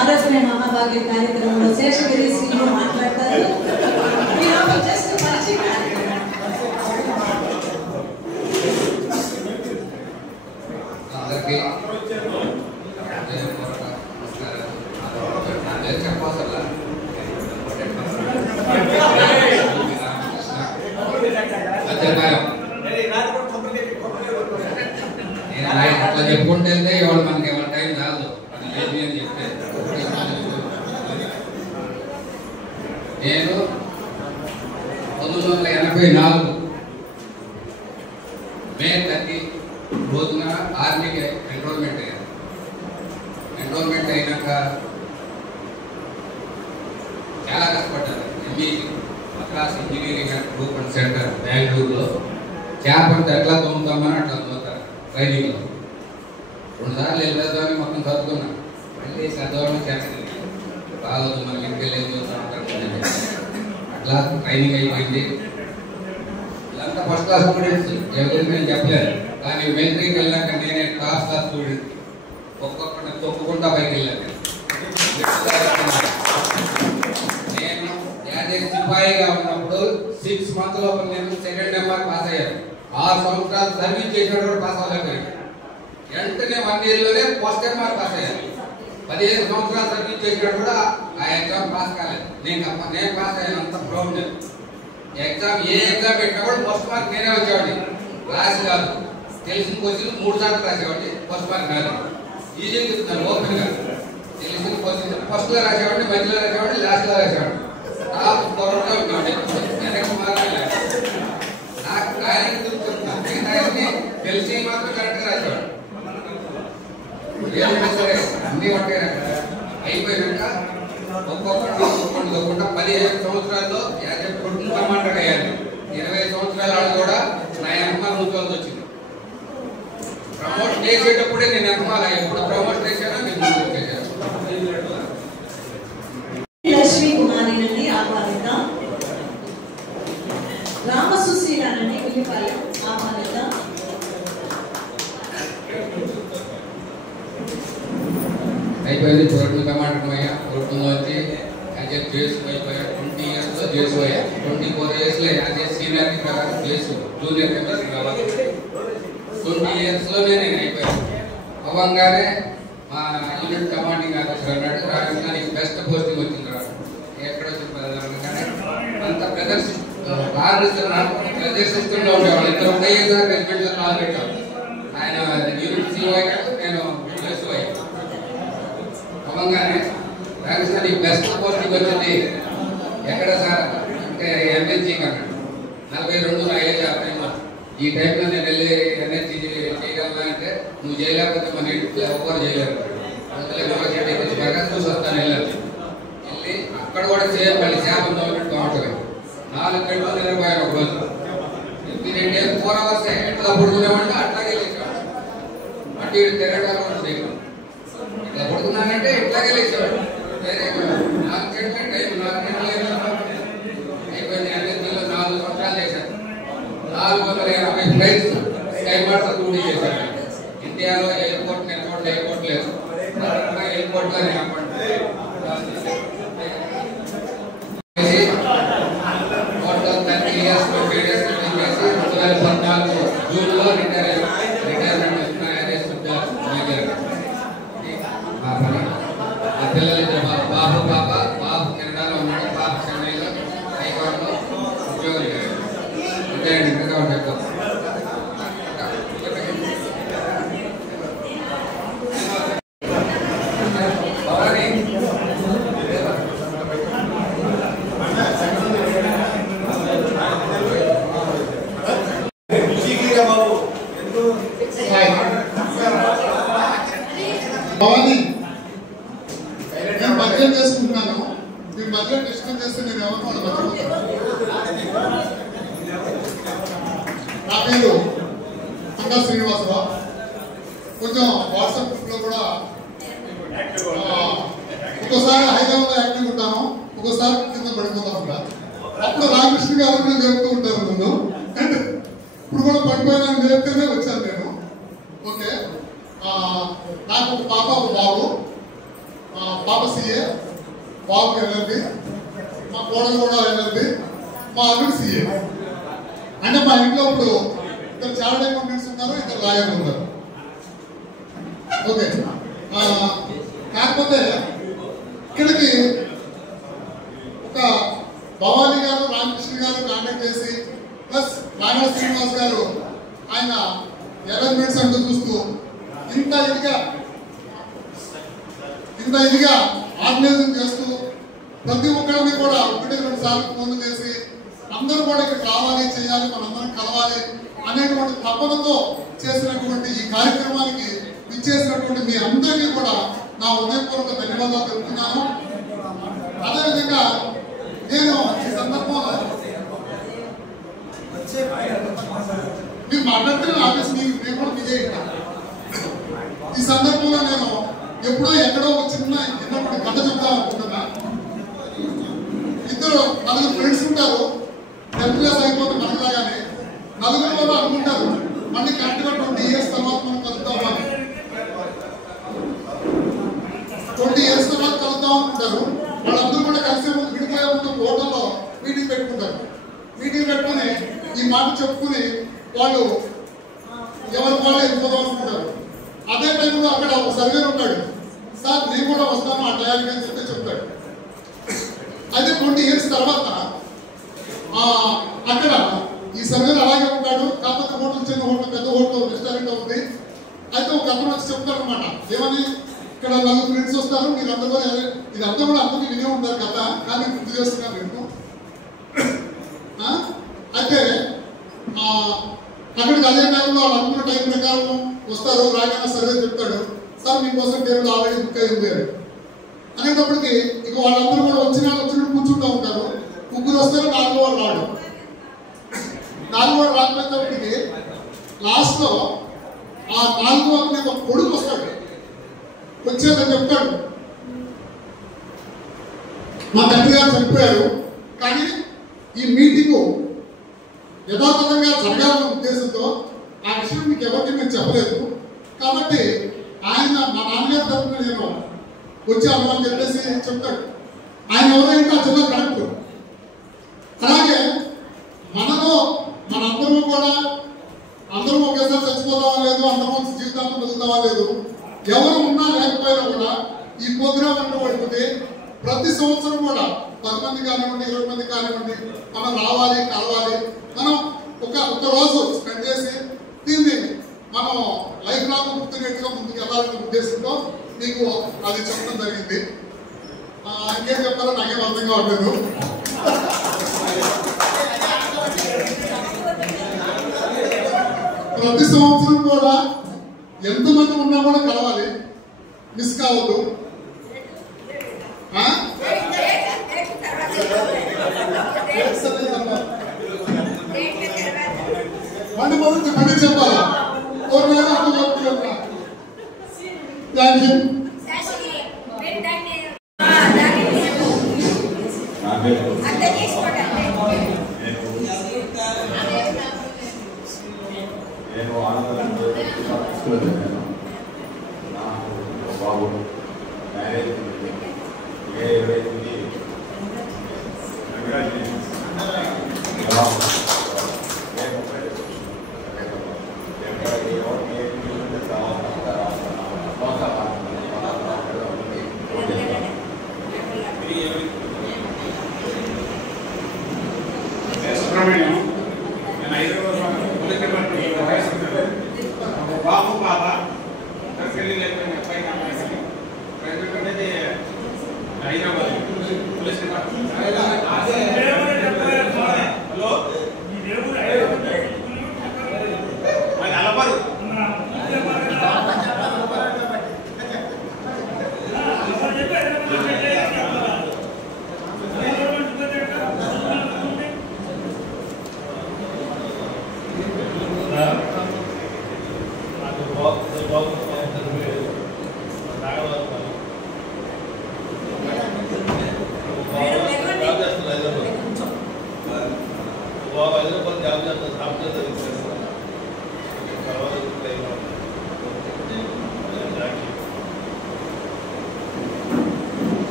ఆరోగ్య మహాభాగ్య కార్యక్రమంలో శేషగిరి శ్రీను మాట్లాడతారు. అట్లా చెప్పుకుంటే ఇవాళ మనకి ఎవరి టైం రాదు అని చెప్పే నేను 1984 మే 30 రోజున ఆర్మీకి ఎన్రోల్మెంట్ అయ్యాను. ఎన్రోల్మెంట్ అయినాక చాలా కష్టపడ్డాను. MEC Madras engineering and group centre బెంగళూరులో చేపంత ఎట్లా తోముతామని అట్లా తోముతారు ట్రైనింగ్లో. 2 సార్లు వెళ్ళేద్దామని మొత్తం చదువుకున్నాను. మళ్ళీ చదవడం చేస్తుంది బాగోదు, మనం ఇంటికి వెళ్ళేది అట్లా ట్రైనింగ్ అయిపోయింది. ఇదంతా ఫస్ట్ క్లాస్ స్టూడెంట్స్, ఎవరికి నేను చెప్పలేదు. కానీ మిలిటరీకి వెళ్ళాక నేనే టాప్ క్లాస్ స్టూడెంట్. ఒక్కొక్కరిని తొక్కుకుంటా పైకి వెళ్ళాను. నేను యాజ్ సిపాయిగా ఉన్నప్పుడు 6 months లోపల నేను సెకండ్ నెంబర్ పాస్ అయ్యాను. 6 సంవత్సరాలు సర్వీస్ చేసినప్పుడు కూడా పాస్ అవ్వలేకపోయాను. వెంటనే 1 year లోనే ఫస్ట్ నెంబర్ పాస్ అయ్యాను. 15 సంవత్సరాలు సర్వీస్ చేసినప్పుడు కూడా ఆ ఎగ్జామ్ పాస్ కాలేదు. నేను పాస్ అయ్యాను. అంత ప్రౌడ్. ఎగ్జామ్ ఏ ఎగ్జామ్ పెట్టినా కూడా ఫస్ట్ మార్క్ నేనే వచ్చేవాడిని. రాసి కాదు, తెలిసిన క్వశ్చన్ 3 సార్లు రాసేవాడిని, ఫస్ట్ మార్క్ కాదు. ఈజీగా చెప్తున్నాను ఓపెన్ గా. తెలిసిన క్వశ్చన్ ఫస్ట్ లో రాసేవాడిని, మధ్యలో రాసేవాడిని, లాస్ట్ లో రాసేవాడిని. టాప్ త్వరగా ఉండేవాడిని. నాకు కార్యం చెప్తున్నాను, తెలిసి మాత్రం కరెక్ట్ గా రాసేవాడు. సరే అన్ని ఒకటే అయిపోయినాక ఒక్కొక్కటి 15 సంవత్సరాల్లో కుటుంబ కమాండర్ అయ్యాను. 20 సంవత్సరాల వాళ్ళు కూడా నా వెనకాల నుంచోవాల్సి వచ్చింది. ప్రమోట్ చేసేటప్పుడే నేను వెనకాల ఎప్పుడు ప్రమోట్ చేశానో నేను చేశాను. లక్ష్మీ కుమారిని ఆహ్వానిద్దాం. రామసుశీలని ఉల్లిపాలెం ఆహ్వానిద్దాం. అయిపోయింది. పురట్ల కమాండర్ అయ్యా. పురట్లలో వచ్చి యాజ్ చేసుకుపోయా. 20 years లో చేసుకుపోయా. 24 years లో యాజ్ సీనియర్ ప్రకారం చేసు జూనియర్ ఎంఎస్సీ కావాలి. 20 years లోనే నేను అయిపోయాను. అవ్వంగానే మా యూనిట్ కమాండింగ్ ఆఫీసర్ అన్నాడు, రాజస్థానికి బెస్ట్ పోస్టింగ్ వచ్చింది రా. ఎక్కడ చెప్పాలంటే అంత ప్రదర్శిస్తుండే ఉండేవాళ్ళు. ఇద్దరు వైఎస్ఆర్ రెజిమెంట్లో కాల్ పెట్టాం. ఆయన యూనిట్ సీఓ అయ్యాడు, నేను చేసు అయ్యాను. అవ్వగానే రాజస్థానికి బెస్ట్ పోస్టింగ్ వచ్చింది. ఎక్కడ సార్ అంటే ఎన్హెచ్జీ అన్నాడు. 42 నా ఏజ్. ఆ టైంలో ఈ టైంలో నేను వెళ్ళి ఎన్హెచ్జీ చేయగలనా అంటే నువ్వు చేయలేకపోతే మన ఇంట్లో ఎవరు చేయలేరు. చూసి వస్తాను వెళ్ళాను. వెళ్ళి అక్కడ కూడా సేమ్ మళ్ళీ చేపలు తోమినట్టు బాగుంటుంది. 4 గంటలు నిద్రపోయాను ఒక రోజు. 2 days 4 hours ఎట్లా పుడుతున్నామంటే అట్లాగే లేచాడు. అటు ఇటు తిరగడం కూడా చేయడం. ఇట్లా పుడుతున్నానంటే ఇట్లాగే లేచాడు. వేరే 4 గంటల టైం 4 గంటలు అయిపోయింది. 4 సంవత్సరాలు చేశాను. 480 ఫ్లైట్స్ స్కై మార్ట్స్ డ్యూటీ చేశాను. ఇండియాలో ఎయిర్పోర్ట్ ఎయిర్పోర్ట్ లేదు. ఎయిర్పోర్ట్ లో నేను టోటల్ 30 years 2014 జూన్లో రిటైర్మెంట్ మా పిల్లలు బాబు పాప. బాబు కెనడాలో ఉన్నాడు, పాప చెన్నైలో హైకోర్టులో ఉద్యోగం చేయాలి. ఇంకా ఉంటాయి. భవానీ భవానీ నేను బడ్జెట్ చేసుకుంటున్నాను. మీరు బడ్జెట్ డిస్కస్ చేస్తే నేను ఎవరు నా పేరు అంగా శ్రీనివాసరావు. కొంచెం వాట్సాప్ గ్రూప్ లో కూడా ఒక్కోసారి హైదరాబాద్ యాక్టివ్ ఉంటాను, ఒక్కోసారి కింద పడిపోతా ఉంటా. అప్పుడు రామకృష్ణ గారు నేను చెప్తూ ఉంటారు ముందు. అండ్ ఇప్పుడు కూడా పడిపోయినా చెప్తేనే వచ్చాను నేను. ఓకే, నాకు ఒక పాప ఒక బాబు. పాప సిఏ, బాబు ఎల్ఎల్బి, మా కోడలు కూడా ఎల్ఎల్బి, మా అల్లుడు సిఏ. అంటే మా ఇంట్లో ఇప్పుడు ఇద్దరు చార్టెడ్ అకౌంటెంట్స్ ఉన్నారు, ఇద్దరు లాయర్లు ఉన్నారు. ఓకే, కాకపోతే ఇక్కడికి ఒక భవానీ గారు రామకృష్ణ గారు కాంటాక్ట్ చేసి ప్లస్ రాఘవ శ్రీనివాస్ గారు ఆయన అరేంజ్మెంట్స్ అంటూ చూస్తూ ఇంత ఇదిగా ఆర్గనైజింగ్ చేస్తూ ప్రతి ఒక్కరిని కూడా 1-2 సార్లు ఫోన్లు చేసి అందరూ కూడా ఇక్కడ రావాలి, చేయాలి, మనందరం కలవాలి అనేటువంటి తపనతో చేసినటువంటి ఈ కార్యక్రమానికి ఇచ్చేసినటువంటి మీ అందరికీ కూడా నా హృదయపూర్వక ధన్యవాదాలు తెలుపుతున్నాను. అదేవిధంగా నేను ఈ సందర్భంలో మీరు మాట్లాడుతున్న ఆఫీస్ నేను కూడా విజయ ఈ సందర్భంలో నేను ఎప్పుడో ఎక్కడో ఒక చిన్నప్పుడు కథ చెప్తా అనుకుంటున్నా. నలుగురు ఫ్రెండ్స్ ఉంటారు, 10th క్లాస్ అయిపోతే మనలాగానే నలుగురు వాళ్ళు అనుకుంటారు మళ్ళీ కరెక్ట్గా 20 years తర్వాత మనం కలుద్దామని. 20 years తర్వాత కలుద్దాం అనుకుంటారు. వాళ్ళందరూ కూడా కలిసే ముందు విడిపోయే ముందు హోటల్లో మీటింగ్ పెట్టుకుంటారు. మీటింగ్ పెట్టుకుని ఈ మాట చెప్పుకుని వాళ్ళు ఎవరి వాళ్ళు వెళ్ళిపోదాం అనుకుంటారు. అదే టైంలో అక్కడ ఒక సర్వేర్ ఉంటాడు, సార్ నేను కూడా వస్తాను ఆ టయానికి అని చెప్పి చెప్తాడు. అయితే 20 years తర్వాత అక్కడ ఈ సర్వేర్ అలాగే ఉంటాడు. కాకపోతే హోటల్ చిన్న హోటల్, పెద్ద హోటల్, రెస్టారెంట్ ఉంది. అయితే ఒక అతను వచ్చి చెప్తాడు అనమాట, ఏమని ఇక్కడ 4 ఫ్రెండ్స్ వస్తారు, మీరందరూ కూడా ఇదంతా కూడా అందరికీ వినే ఉంటారు కదా, కానీ గుర్తు చేస్తున్నారు నేను. అయితే అక్కడికి అదే టైంలో వాళ్ళు అనుకున్న టైం ప్రకారం వస్తారు. రాగానే సర్వే చెప్తాడు, సార్ మీకోసం టేబుల్ ఆల్రెడీ బుక్ అయింది అనేటప్పటికి ఇక వాళ్ళందరూ కూడా వచ్చినట్టు కూర్చుంటూ ఉంటారు. 3 వస్తారు, 4వ వాడు రాడు. 4వ వాడు రాకపోయేటప్పటికి లాస్ట్ లో ఆ 4వ వాడిని ఒక కొడుకు వస్తాడు. వచ్చేదని చెప్తాడు, మా తండ్రి గారు చనిపోయారు, కానీ ఈ మీటింగ్ యథాతథంగా జరగాలన్న ఉద్దేశంతో ఆ విషయం మీకు ఎవరికి నేను చెప్పలేదు. కాబట్టి ఆయన మా నాన్నగారి తరఫున నేను వచ్చాను అని చెప్పేసి చెప్తాడు. ఆయన ఎవరైతే ఆ జిల్లా కలెక్టర్. అలాగే మనందరూ కూడా అందరూ ఒకేసారి చచ్చిపోతామా లేదు, అందరూ జీవితాంతం బతుకుతామా లేదు, ఎవరు ఉన్నా లేకపోయినా కూడా ఈ ప్రోగ్రాం అంటూ పడిపోతే ప్రతి సంవత్సరం కూడా 10 మంది కానివ్వండి, 20 మంది కానివ్వండి, మనం రావాలి, కలవాలి. మనం ఒక రోజు స్పెండ్ చేసి దీన్ని మనం లైఫ్ లాంగ్ గుర్తున్నట్టుగా ముందుకు వెళ్ళాలనే ఉద్దేశంతో మీకు అది చెప్పడం జరిగింది. ఇంకేం చెప్పాలో నాకేం అర్థం కావట్లేదు. ప్రతి సంవత్సరం కూడా ఎంతమంది ఉన్నా కూడా కలవాలి, మిస్ కావద్దు. మళ్ళీ చెప్పాలా? Thank you. నేను ఆనందంగా బాబు మ్యారేజ్ 28 కంగ్రాచులేషన్స్. సుబ్రహ్మణ్యం, నేను హైదరాబాద్ బాబు పాప పెళ్లి లేకపోయిన అబ్బాయి కావాలి. ప్రజెంట్ అనేది హైదరాబాద్ పోలీస్ డిపార్ట్మెంట్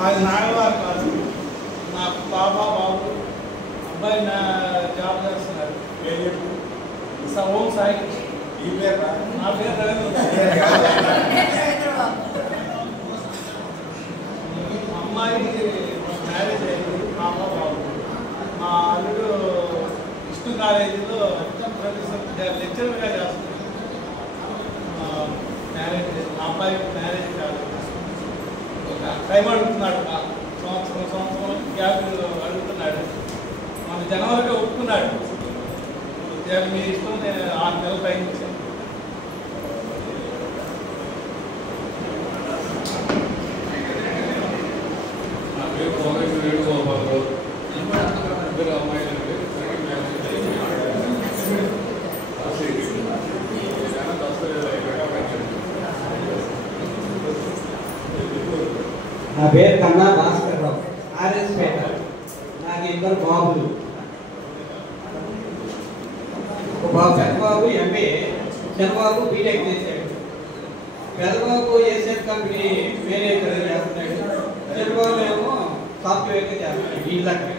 నాది నాగవారు కాదు, నా పాప బాబు అబ్బాయి నా జాబ్ చేస్తున్నారు. ఓం సాయి ఈ పేరు నా పేరు అమ్మాయికి మ్యారేజ్ అయింది, పాప బాబు. మా అల్లుడు విష్ణు కాలేజీలో లెక్చరర్గా చేస్తున్నాడు. మ్యారేజ్ మా అబ్బాయి మ్యారేజ్ కాదు, టైం అడుగుతున్నాడు. సంవత్సరం గ్యాప్ అడుగుతున్నాడు. మన జనవరిగా ఒప్పుకున్నాడు. మీ ఇష్టం, నేను 6 నెలలు టైం ఇచ్చాను. నా పేరు కోనేశ్వర వేణుగోపాలరావు. ఇద్దరు అమ్మాయిలండి. నా పేరు కన్నా భాస్కర్ రావు, ఆర్ఎస్ పేట. నాకు 2 బాబులు. ఒక బాబు పెద్దబాబు ఎంఏ, చిన్నబాబు బీటెక్ చేశాడు. పెద్దబాబు ఏషియన్ కంపెనీ మేనేజర్ చేస్తున్నాడు, చిన్నబాబు ఏమో సాఫ్ట్వేర్గా చేస్తున్నాడు. వీళ్ళకి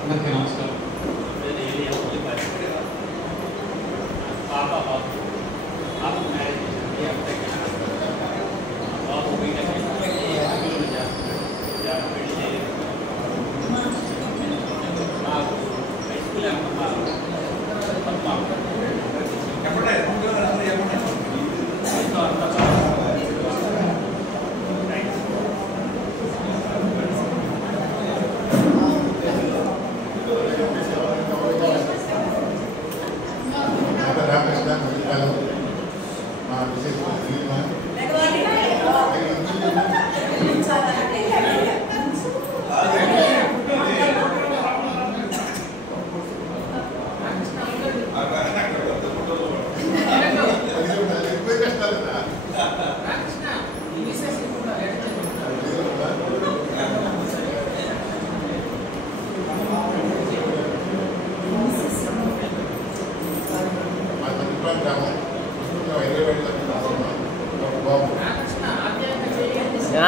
అందరికీ నమస్కారం. పాప బాబు మ్యారేజ్ బాబు బీటెక్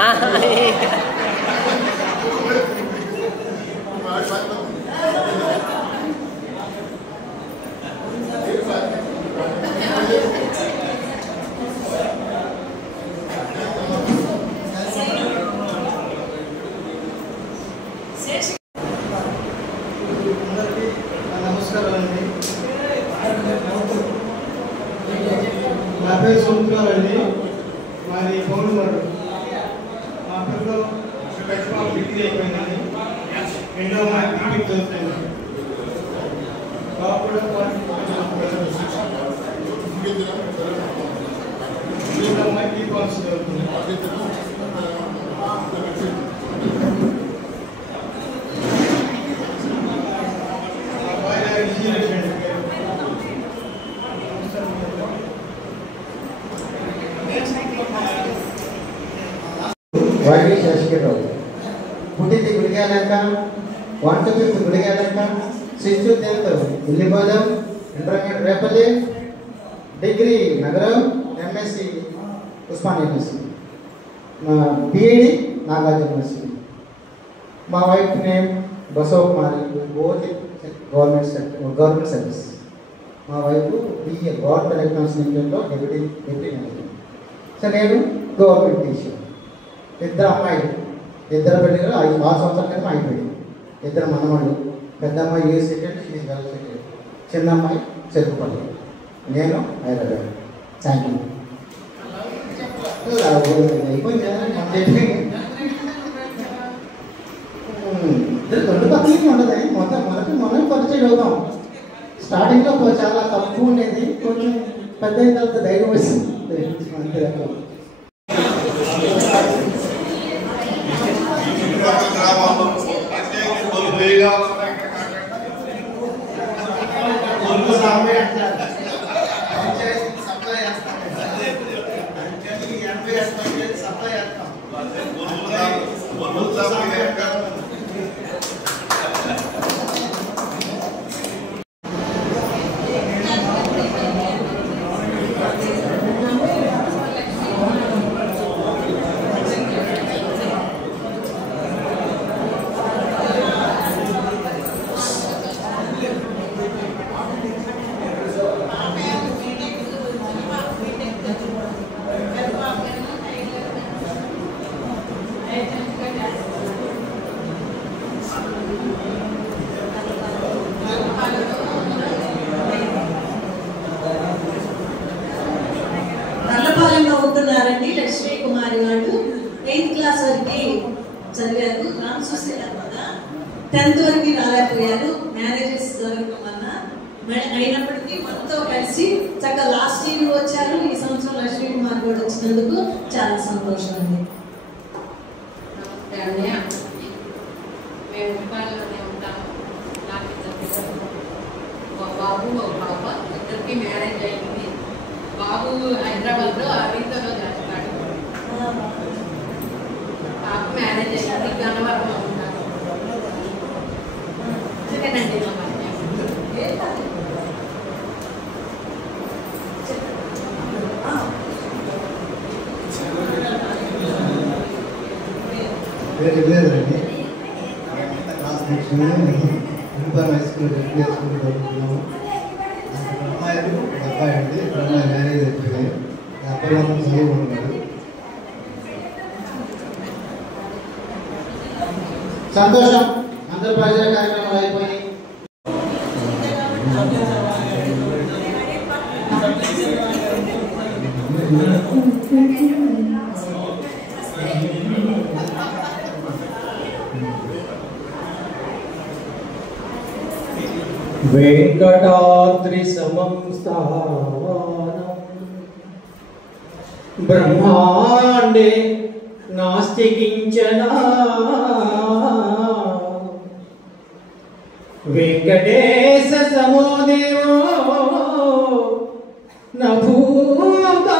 నాకు హై స్కూల్ నమస్కారం అండి. నా పేరు సముద్రాలు అండి. మాది పౌర్ణమాడు. మా పిల్లలు డిగ్రీ అయిపోయిందండి. రెండో మా బీటెక్ చదువుతాను. బాబు కూడా అమ్మాయి బీకామ్స్ చదువుతుంది. వైవి శేషగిరిరావు. పుట్టింది గుడిగాలంక, 1 to 5 గుడిగాలంక, 6 to 10 ఇల్లిపాలెం, intermediate Repalle, degree నగరం, MSc Osman university, B Ed Nagarjuna university. మా wife name Basavakumari, both government service. మా wife BA government electronics లిమిటెడ్లో deputy manager. So నేను గవర్నమెంట్ టీచర్. 2 అమ్మాయిలు, 2 పెళ్ళిళ్ళు 6 సంవత్సరాల క్రితం అయిపోయింది. 2 మనవాళ్ళు. పెద్ద అమ్మాయి US settled, she is well settled. చిన్న అమ్మాయి చెరుకుపల్లి, నేను హైదరాబాద్. Thank you. రెండు పక్కలకి ఉండదు. మొదటి పరిచయం అవుతాం. స్టార్టింగ్లో చాలా తక్కువ ఉండేది, కొంచెం పెద్ద అయిన తర్వాత ధైర్యం వస్తుంది. అంతే. ఉంటున్నారండి. లక్ష్మీ కుమారి వాళ్ళు 8th క్లాస్ వరకు చదివారు. రామ్ సుశీల కదా 10th వరకు రాలేకపోయారు. మ్యారేజెస్ జరగడం వల్ల అయినప్పటికీ మనతో కలిసి చక్కగా లాస్ట్ ఇయర్ వచ్చారు. ఈ సంవత్సరం లక్ష్మీ కుమార్ కూడా వచ్చినందుకు చాలా సంతోషం అండి. మేము ఉపాధిలోనే ఉంటాము. నాకు ఇద్దరు పిల్లలు, ఒక బాబు ఒక పాప. ఇద్దరికి మ్యారేజ్ అయింది. బాబు హైదరాబాద్లో అరవిందలో చేస్తాడు. పాప మ్యారేజ్ అయింది గన్నవరంలో ఉంటాను. అందుకేనండి లేదండి. Class next inform high school regular school చదువుతున్నాము. అమ్మాయిలు అబ్బాయి అండి. అమ్మాయి మ్యారేజ్ అయిపోయింది. అబ్బాయి మాత్రం చదువుకుంటున్నాడు. సంతోషం. అందరు ప్రజా కార్యక్రమాలు అయిపోయి వెంకటాద్రి సమం స్థానం బ్రహ్మాండే నాస్తి కించన వెంకటేశ సమో దేవో న భూతో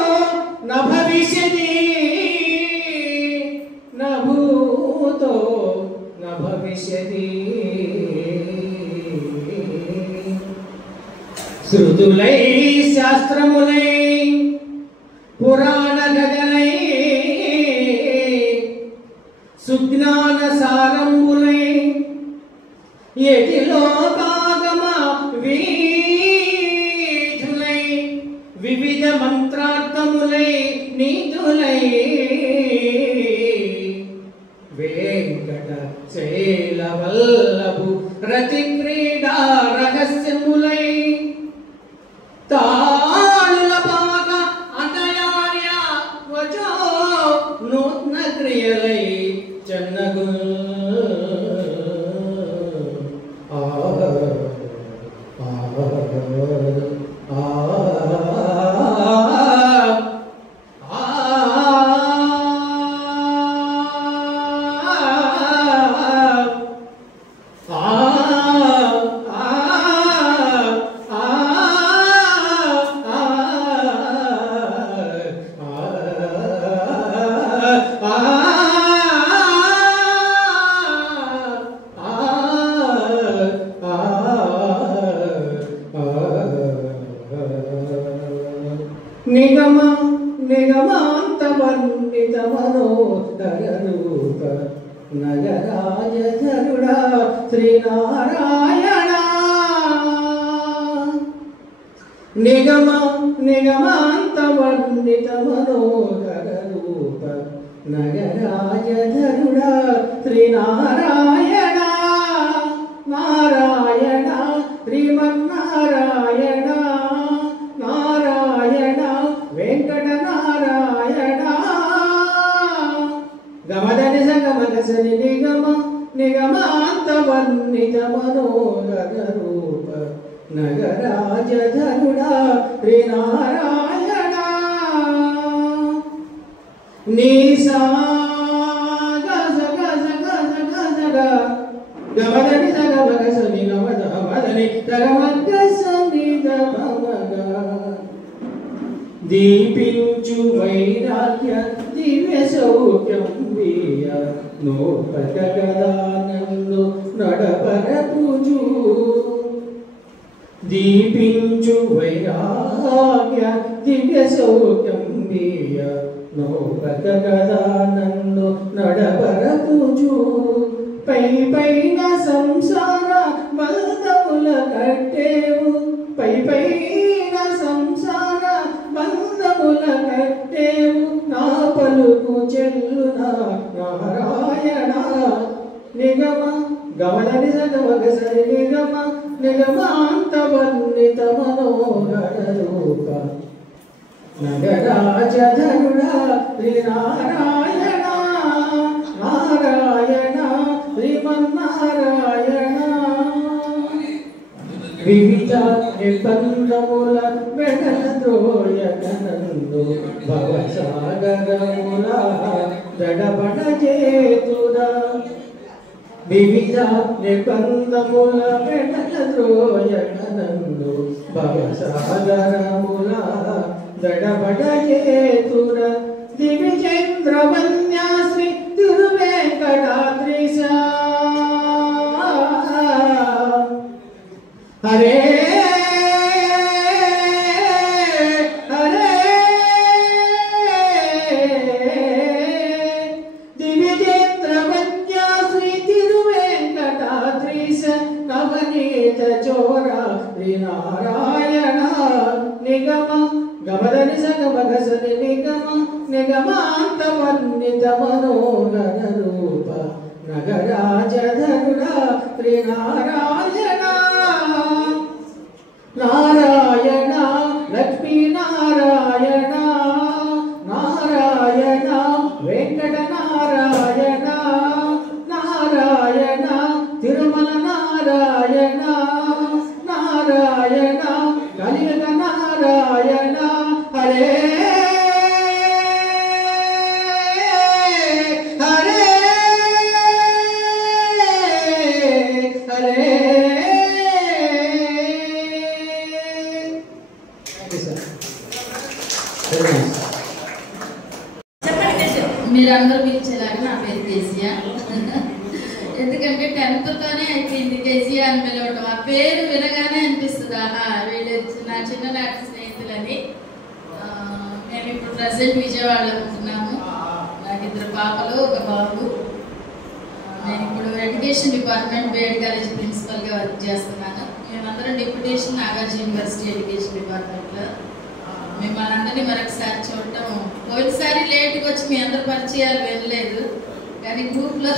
న భవిష్యతి న భూతో న భవిష్యతి. శృతులై శాస్త్రములై పురాణ గగనై సుజ్ఞాన సారంబులై యతిలోకాగమ వీధులై వివిధ మంత్రార్థములై నీతులై వెంకట శైలవల్లభు రతి క్రీడా రహస్యములై తాళుల పాక అతయార్య వచో నూత్న క్రియలై చెన్నగు నిగమ నిగమాంతవర్ణిత మనోదర రూప నగరాజధరుడా శ్రీనారాయణ. నిగమ నిగమాంతవర్ణిత మనోదర రూప నగరాజధరుడా శ్రీనారాయణ. నారాయణ శ్రీమన్నారాయణ నారాయణ వెంకట నారాయణ. గమదని సగమదసని నిగమ నిగమాంతవర్ణిత మనోరగ రూప నగరాజధరుడా శ్రీనారాయణ. నీసా గజ గజ గజ గజ గమదని సగమదసని నమద మదని సగమదసని దమగ దీపించు వైరాగ్య దివ్య సౌఖ్యం వీయ నోపక గదా నన్ను నడపరపుజు. దీపించు వైరాగ్య దివ్య సౌఖ్యం వీయ నోపక గదా నన్ను నడపరపుజు. పై పైన సంసార బంధముల కట్టేవు పై పైన సంసార బంధముల కట్టేవు నా పలుకు చెల్లునా నారాయణ. నిగమ గమదని సగమగసరి నిగమ నిగమాంతవర్ణిత మనోహర రూప నగరాజధరుడా శ్రీనారాయణ నారాయణ శ్రీమన్నారాయణ వివిధ నిబంధముల వెడద్రోయగనందు భవసాగరముల దడబడ చేతురా వివిధ నిబంధముల వెడద్రోయగనందు భవసాగరముల దడబడ చేతుర దివిచంద్రవన్యాశ్రీ తిరువేంకటాద్రీశ హరే హరే దివ్యజేంద్రవన్యాశ్రీ తిరువేంకటాద్రీశ నవనీత చోర శ్రీనారాయణ నిగమ గమదని సగమగసని నిగమ నిగమాంతమన్నిత మనోహర రూప నగరాజధరుడా శ్రీనారాయణ నారాయణ లక్ష్మీ నారాయణ నారాయణ వెంకట నారాయణ నారాయణ తిరుమల నారాయణ నారాయణ కలియుగ నారాయణ హరే హరే హరే మీరందరూ పిలిచేలాగా నా పేరు కేసీఆ. ఎందుకంటే 10th అయిపోయింది కేసీఆ అని పిలవడం. ఆ పేరు వినగానే అనిపిస్తుంది ఆహా వీళ్ళు నా చిన్ననాటి స్నేహితులని. మేము ఇప్పుడు ప్రజెంట్ విజయవాడలో ఉంటున్నాము. నాకు 2 పాపలు 1 బాబు. నేను ఇప్పుడు ఎడ్యుకేషన్ డిపార్ట్మెంట్ బీఎడ్ కాలేజ్ ప్రిన్సిపల్గా వర్క్ చేస్తున్నాను. మేమందరం డిప్యూటేషన్ నాగార్జున యూనివర్సిటీ ఎడ్యుకేషన్ డిపార్ట్మెంట్లో. మిమ్మల్ని అందరినీ మరొకసారి చూడటం, పోయినసారి లేట్గా వచ్చి మీ అందరు పరిచయాలు వినలేదు, కానీ గ్రూప్లో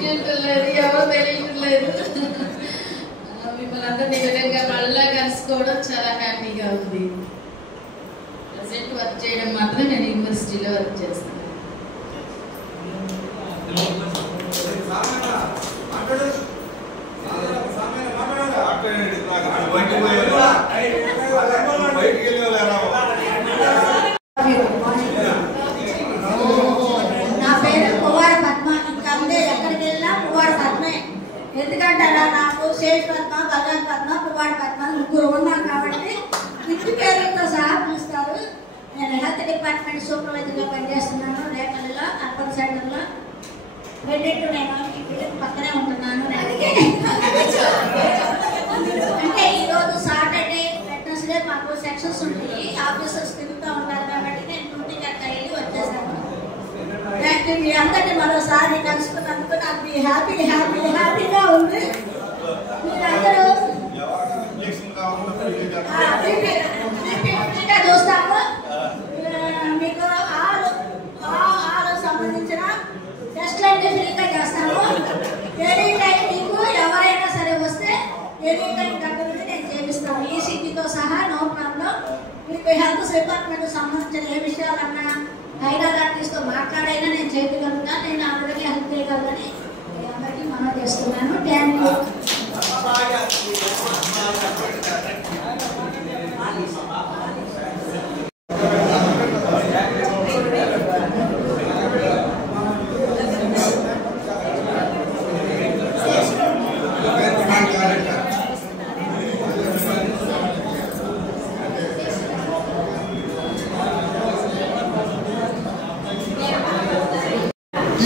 వింటలేదు, ఎవరు తెలియట్లేదు. మిమ్మల్ని అందరినీ ఈ విధంగా మళ్ళా కలుసుకోవడం చాలా హ్యాపీగా ఉంది. ప్రజెంట్ వర్క్ చేయడం మాత్రం నేను యూనివర్సిటీలో వర్క్ చేస్తాను. నా పేరు పువ్వాడ పద్మ. ఇంకా అంతే, ఎక్కడికి వెళ్ళినా పువ్వాడ పద్మే. ఎందుకంటే అలా నాకు శేష్ పద్మ, బజాజ్ పద్మ, పువ్వాడ పద్మ 3 ఉన్నాం కాబట్టి ఇంటి పేరుతో సహా పిలుస్తారు. నేను హెల్త్ డిపార్ట్మెంట్ సూపర్వైజర్గా పనిచేస్తున్నాను రేపల్లిలో అర్బన్ సెంటర్లో. రెండింటి నేను ఈ బిల్డింగ్ పక్కనే ఉంటున్నాను. అంటే ఈరోజు సాటర్డే వెడ్నెస్డే మాకు సెక్షన్స్ ఉంటాయి, ఆఫీసర్స్ తిరుగుతూ ఉంటారు కాబట్టి నేను డ్యూటీకి అక్కడ వెళ్ళి వచ్చేసాను. Thank you. మీ అందరినీ మరోసారి కలుసుకున్నందుకు నాకు హ్యాపీగా ఉంది. మీరందరూ చూస్తాము. మీకు ఆరు సంబంధించిన టెస్ట్లన్నీ ఫ్రీగా చేస్తాము. ఎనీ టైం మీకు ఎవరైనా సరే వస్తే ఎనీ టైం దగ్గర నుండి నేను చేపిస్తాను, ఈసీటీతో సహా. No problem. మీకు హెల్త్ డిపార్ట్మెంట్ సంబంధించిన ఏ విషయాలన్నా హైదరాబాద్తో మాట్లాడైనా నేను చేయగలుగుతా. నేను ఆవిడకి హెల్ప్ చేయగలదని మీ అందరికీ మనం చేస్తున్నాను. Thank you.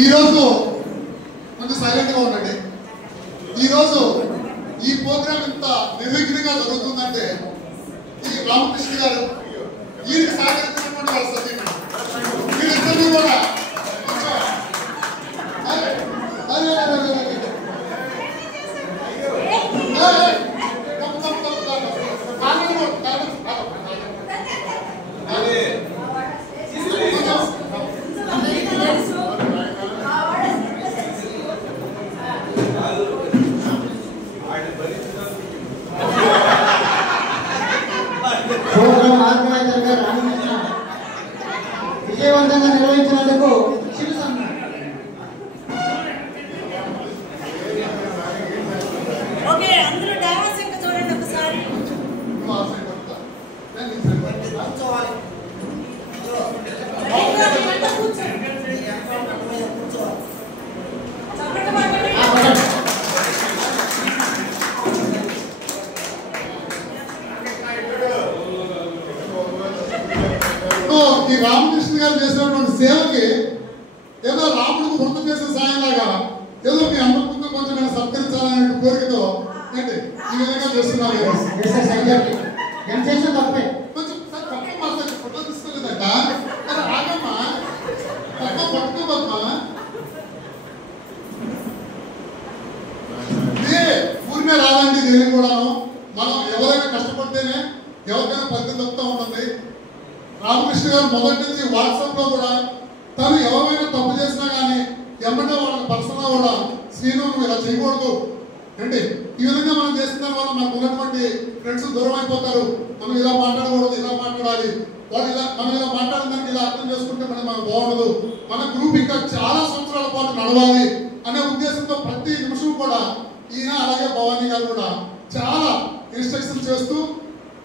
ఈరోజు కొంచెం సైలెంట్గా ఉండండి. ఈరోజు ఈ ప్రోగ్రామ్ ఇంత నిర్విఘ్నంగా జరుగుతుందంటే ఈ రామకృష్ణ గారు ఈయనకి సహకరించినటువంటి వాళ్ళ సభ్యులు వీళ్ళిద్దరినీ కూడా ప్రోగ్రామ్ విజయవంతంగా నిర్వహించినందుకు చిరు సన్మానం. ఓకే, అందరూ డాన్స్ ఇంకా చూడండి ఒకసారి. ఈ రామకృష్ణ గారు చేసినటువంటి సేవకి ఏదో రాముడికి వృత్తి చేసిన సాయంలాగా ఏదో మీ అందరి ముందు కొంచెం నేను సత్కరించాలనే కోరికతో ఏంటి ఈ విధంగా చేస్తున్నారు. కొంచెం పక్క మాట్లాడి ఫోటో తీసుకోలేదట. ఆగమ్మా, పక్క పట్టుకోబమ్మా. ఇదే ఊరినే రాదండి. నేను కూడాను మనం ఎవరైనా కష్టపడితేనే ఎవరికైనా ఫలితం దొరుకుతూ ఉంటుంది. రామకృష్ణ గారు మొదటి నుంచి వాట్సాప్ లో కూడా తను ఎవరైనా తప్పు చేసినా కానీ ఎమ్మటే వాళ్ళకి పర్సనల్ కూడా శ్రీను నువ్వు ఇలా చేయకూడదు ఏంటి ఈ విధంగా మనం చేస్తున్న వల్ల మనకు ఉన్నటువంటి ఫ్రెండ్స్ దూరం అయిపోతారు. మనం ఇలా మాట్లాడకూడదు, ఇలా మాట్లాడాలి, వాళ్ళు ఇలా మనం ఇలా మాట్లాడిన దానికి ఇలా అర్థం చేసుకుంటే మనకు బాగుండదు, మన గ్రూప్ ఇంకా చాలా సంవత్సరాల పాటు నడవాలి అనే ఉద్దేశంతో ప్రతి నిమిషం కూడా ఈయన అలాగే భవానీ గారు కూడా చాలా ఇన్స్ట్రక్షన్ చేస్తూ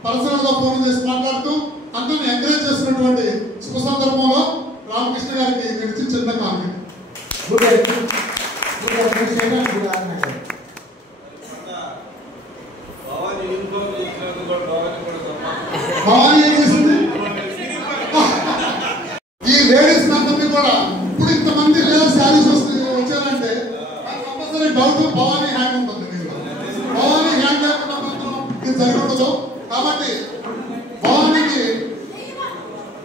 పర్సనల్ గా ఫోన్ చేసి మాట్లాడుతూ అందరిని ఎంకరేజ్ చేస్తున్నటువంటి శుభ సందర్భంలో రామకృష్ణ గారికి నడిచి చిన్న కామెంట్. భవానీ ఏం చేసింది? ఈ లేడీస్ అందరినీ కూడా ఇప్పుడు ఇంతమంది లేడీస్ శారీస్ వచ్చారంటే కంపల్సరీ డౌట్ భవానీ హ్యాండ్ ఉంటుంది. భవానీ హ్యాండ్ లేకుండా ఇది జరిగి ఉండదు. కాబట్టి భవానీకి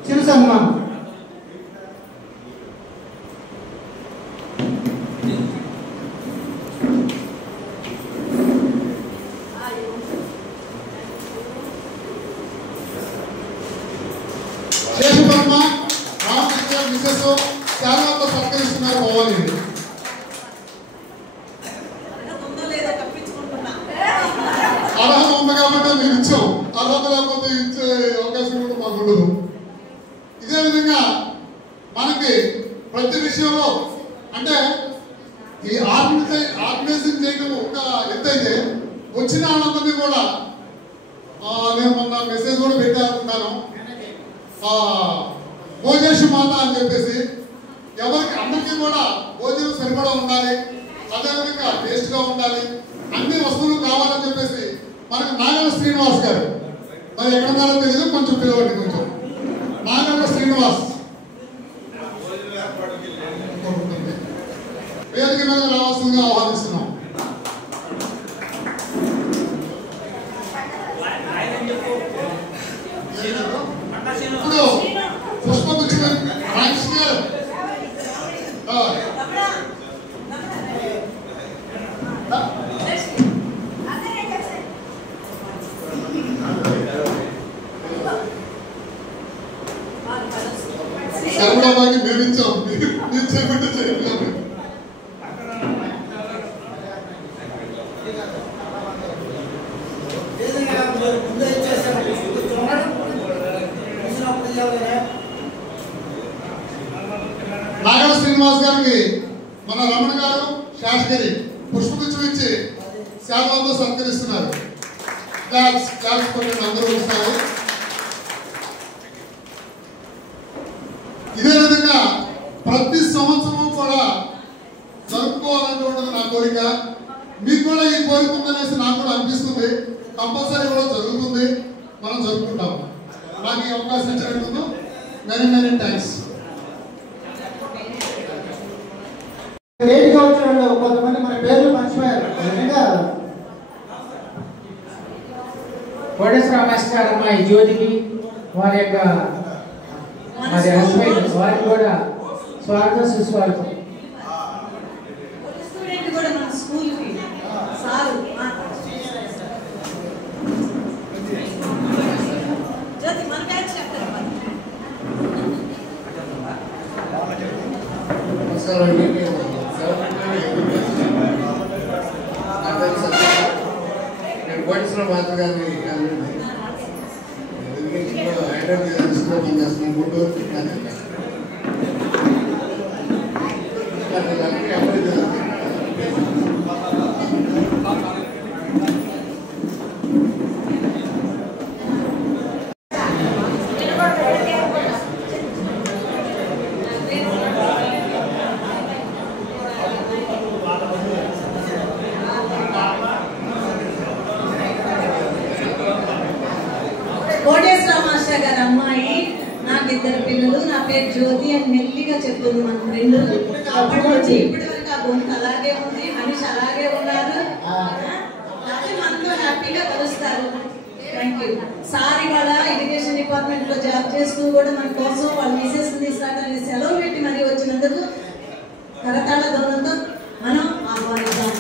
చిరు సన్మానం. శేషపద్మ రామకృష్ణ మిసెస్ శారదతో సత్కరిస్తున్నారు భవానీ. అర్హత ఉంది కాబట్టి మీరు ఇచ్చాం. అర్హత లేకపోతే ఇచ్చే అవకాశం కూడా మాకు ఉండదు. ఇదే విధంగా మనకి ప్రతి విషయంలో అంటే ఈ ఆర్గనైజింగ్ చేయడం ఒక ఎత్తైతే వచ్చిన వాళ్ళందరినీ కూడా నేను మొన్న మెసేజ్ కూడా పెట్టాలనుకుంటాను. భోజేషు మాత అని చెప్పేసి ఎవరికి అందరికీ కూడా భోజనం సరిపడా ఉండాలి, అదేవిధంగా టేస్ట్ గా ఉండాలి, అన్ని వస్తువులు కావాలని చెప్పేసి మనకి నాగల శ్రీనివాస్ గారు మరి ఎక్కడున్నారో తెలియదు, కొంచెం పిలవండి. కొంచెం నాగల శ్రీనివాస్ వేదిక మీద రావాల్సిందిగా ఆహ్వానిస్తున్నాం. ఇప్పుడు పుష్పగుచ్చి రాక్షి గారు శర్మరాబాకి మేము ఇచ్చాం, మీరు చేయమంటే చేయలేదు. నాగల శ్రీనివాస్ గారికి మన రమణ గారు శాస్త్రి పుష్పగుచ్చం ఇచ్చి శారదతో సత్కరిస్తున్నారు. క్లాప్స్ కొట్టండి అందరూ ఒకసారి. ఇదే విధంగా ప్రతి సంవత్సరం కూడా జరుపుకోవాలనేటువంటిది నా కోరిక. మీకు కూడా ఈ కోరిక ఉందనేసి నాకు కూడా అనిపిస్తుంది. కంపల్సరీ కూడా జరుగుతుంది, మనం జరుపుకుంటాం. నాకు ఈ అవకాశం ఇచ్చినందుకు వెరీ వెరీ థ్యాంక్స్. వేదిక వచ్చిన కొంతమంది మన పేర్లు మర్చిపోయారు. కోటేశ్వర మాస్టర్ అమ్మాయి జ్యోతికి వారి యొక్క మరి హస్బెండ్ వారికి కూడా స్వాగతం సుస్వాగతం. స్టూడెంట్ కూడా మన స్కూల్కి సారు జ్యోతి మన బ్యాచ్ చెప్తారు. నేను కోటేశ్వర మాత గారిని అకాడమిక్ ఇన్స్టిట్యూట్లో పనిచేస్తున్నాను గుంటూరు కోటేశ్వర మాస్టర్ గారి అమ్మాయి, నాకు 2 పిల్లలు, నా పేరు జ్యోతి అని మెల్లిగా చెప్తుంది మన ఫ్రెండ్. అప్పటి నుంచి ఇప్పటి వరకు ఆ గొంతు అలాగే ఉంది, మనిషి అలాగే ఉన్నారు. మనతో హ్యాపీగా కలుస్తారు. Thank you sir. ఇవాళ ఎడ్యుకేషన్ డిపార్ట్మెంట్ లో జాబ్ చేస్తూ కూడా మన కోసం వాళ్ళ మిసెస్ తీసుకురావడానికి సెలవు పెట్టి మరీ వచ్చినందుకు కరతాళ ధ్వనులతో మనం ఆహ్వానిద్దాం.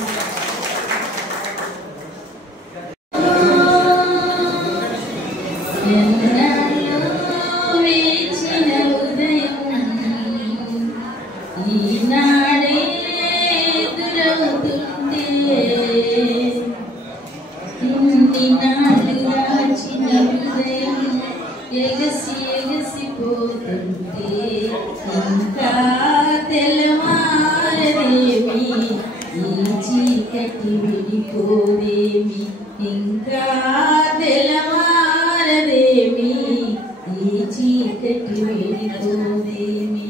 ఇంకా తెలవారదేమి ఈ చీకటి వెళ్ళిపోదేమి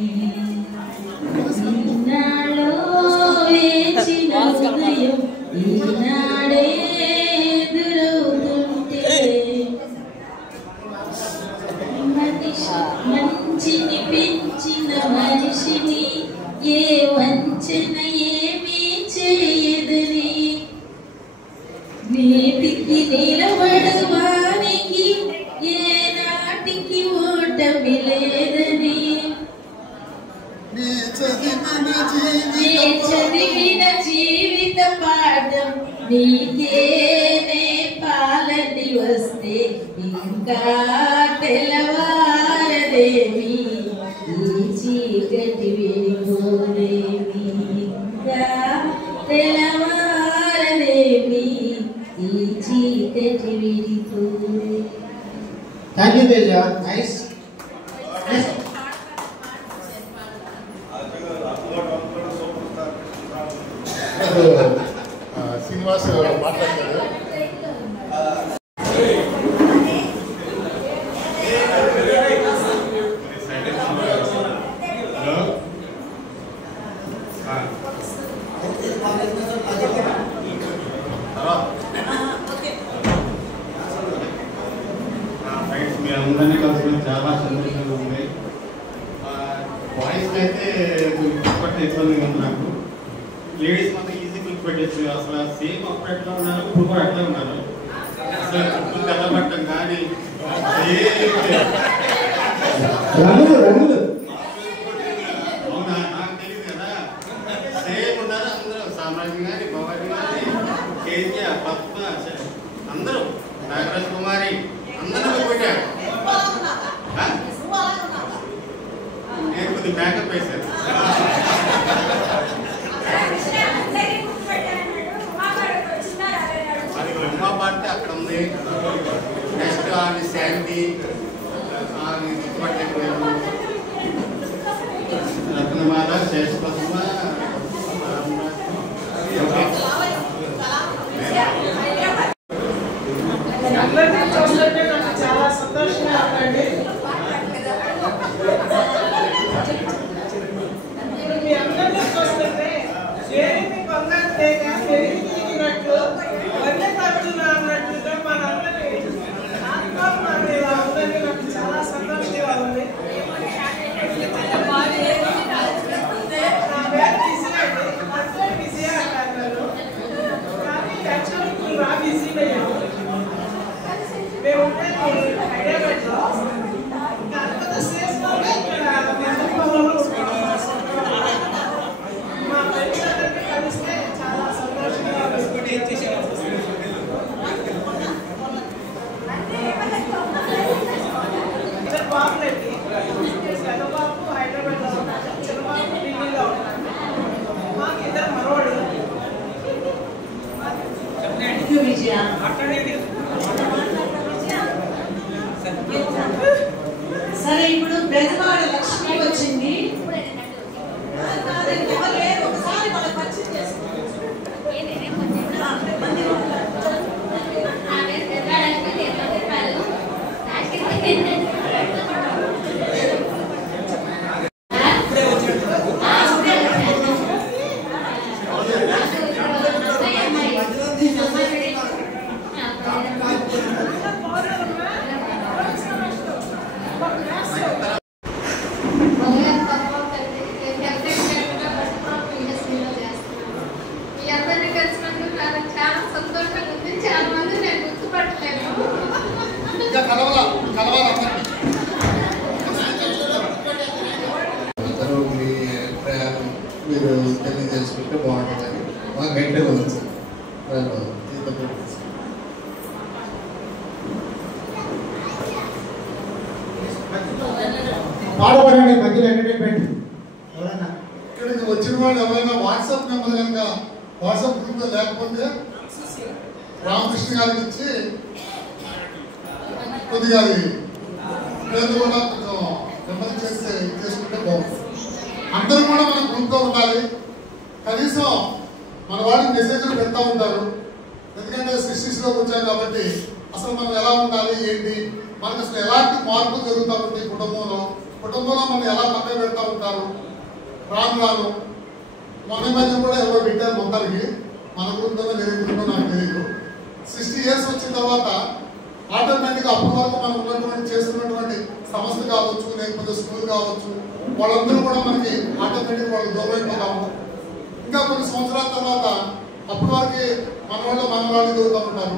ఈనాడో వేచిన ఉదయం ఈనాడే ఎదురవుతుంటే మంచిని పెంచిన మనిషిని ఏ వంచన ఏమీ చేయదని నీతికి నిలబడవానికి ఏ నాటికి ఓటమి లేదని చదివిన జీవిత పాఠం నీకేనే పాలని వస్తే ఇంకా తెలవారదేమి ఈ చీకటి వెళ్ళిపోదేమి ఇంకా తెలవారదేమి ఈ చీకటి వెళ్ళిపోదేమి. Thank you Teja. Nice. Srinivas మాట్లాడతారు. మీ అందరినీ కలిసి చాలా సంతోషంగా ఉంది. బాయ్స్ అయితే గుర్తుపట్టే ఇబ్బందిగా ఉంది నాకు. లేడీస్ మాత్రం ఈజీ గుర్తుపెట్టేసి అసలు సేమ్ అప్పుడు ఎట్లా ఉన్నారు ఇప్పుడు కూడా అట్లా ఉన్నారు. అసలు చుట్టూ తెల్లబట్టం కానీ అవునా నాకు తెలియదు కదా. సేమ్ ఉన్నారు అందరూ. సామ్రాజ్యం కానీ భవాని కానీ కేజీఆర్ పద్మ అందరూ నాగరాజ్ కుమారి అందరూ గుర్తుపెట్టారు. నేను కొద్దిగా మేకప్ వేశాను. అది ఉమా పాడితే అక్కడ ఉంది. నెక్స్ట్ ఆమె శాంతి ఆమె గుర్తుపట్టలేకపోయాము. రత్నమాల శేషపద్మ అందరినీ చూస్తుంటే నాకు చాలా సంతోషంగా ఉందండి. మీ అందరినీ చూస్తుంటే ఏమి బంగారు లేక పెరిగినట్లు వన్య తట్టున్నా అన్నట్టుగా మనందరి ఆత్మాభిమానం ఇలా ఉందని నాకు చాలా సంతోషంగా ఉంది. నా పేరు బిజీ అండి. హస్బెండ్ బిజీ అంటారు. కానీ యాక్చువల్లీ ఇప్పుడు నా బిజీ లేదు. మేము ఉండేది హైదరాబాద్లో. కాకపోతే సేఫ్గా ఇక్కడ మెంబర్లో మా ఫ్రెండ్స్ అందరికీ కలిస్తే చాలా సంతోషంగా ఇద్దరు బాబులండి. పెద్దబాబు హైదరాబాద్లో ఉన్నారు, చిన్నబాబు ఢిల్లీలో ఉన్నారు. మాకు ఇద్దరు మనవాళ్ళు. విజయ సరే ఇప్పుడు బెజవాడ లక్ష్మి వచ్చింది. ఎవరు లేరు, ఒకసారి వాళ్ళకి పరిచయం చేసుకోండి. మీరు తెలియజేసుకుంటే బాగుంటుందని మాకు గంటే ఉంది సార్. పాడబడండి మధ్యలో ఎంటర్టైన్మెంట్. ఇక్కడికి వచ్చిన వాళ్ళు ఎవరైనా వాట్సాప్ నెంబర్ కనుక వాట్సాప్ గ్రూప్లో లేకపోతే రామకృష్ణ గారికి ఇచ్చి కొద్దిగా అది పేర్లు కూడా కొంచెం నెంబర్ చేసుకుంటే బాగుంటుంది. అందరూ కూడా మన గ్రూప్లో ఉండాలి. కనీసం మన వాళ్ళకి మెసేజ్లు పెడతా ఉంటారు. ఎందుకంటే 60sలోకి వచ్చాం కాబట్టి అసలు మనం ఎలా ఉండాలి ఏంటి, మనకు అసలు ఎలాంటి మార్పులు జరుగుతూ ఉంటాయి కుటుంబంలో మనం ఎలా పక్కన పెడతా ఉంటారు రాను మొన్న మధ్య కూడా ఎవరో పెట్టారు మొత్తానికి. మన గ్రూప్లో వేరే గ్రూప్లో నాకు తెలియదు. 60 years వచ్చిన తర్వాత ఆటోమేటిక్గా అప్పటి వరకు మనం ఉన్నటువంటి చేస్తున్నటువంటి సంస్థ కావచ్చు, లేకపోతే స్కూల్ కావచ్చు, వాళ్ళందరూ కూడా మనకి ఆటోమేటిక్ వాళ్ళు దూరం అయిపోతాము. ఇంకా కొన్ని సంవత్సరాల తర్వాత అప్పటి వరకు మన వాళ్ళు దూరుతూ ఉంటారు.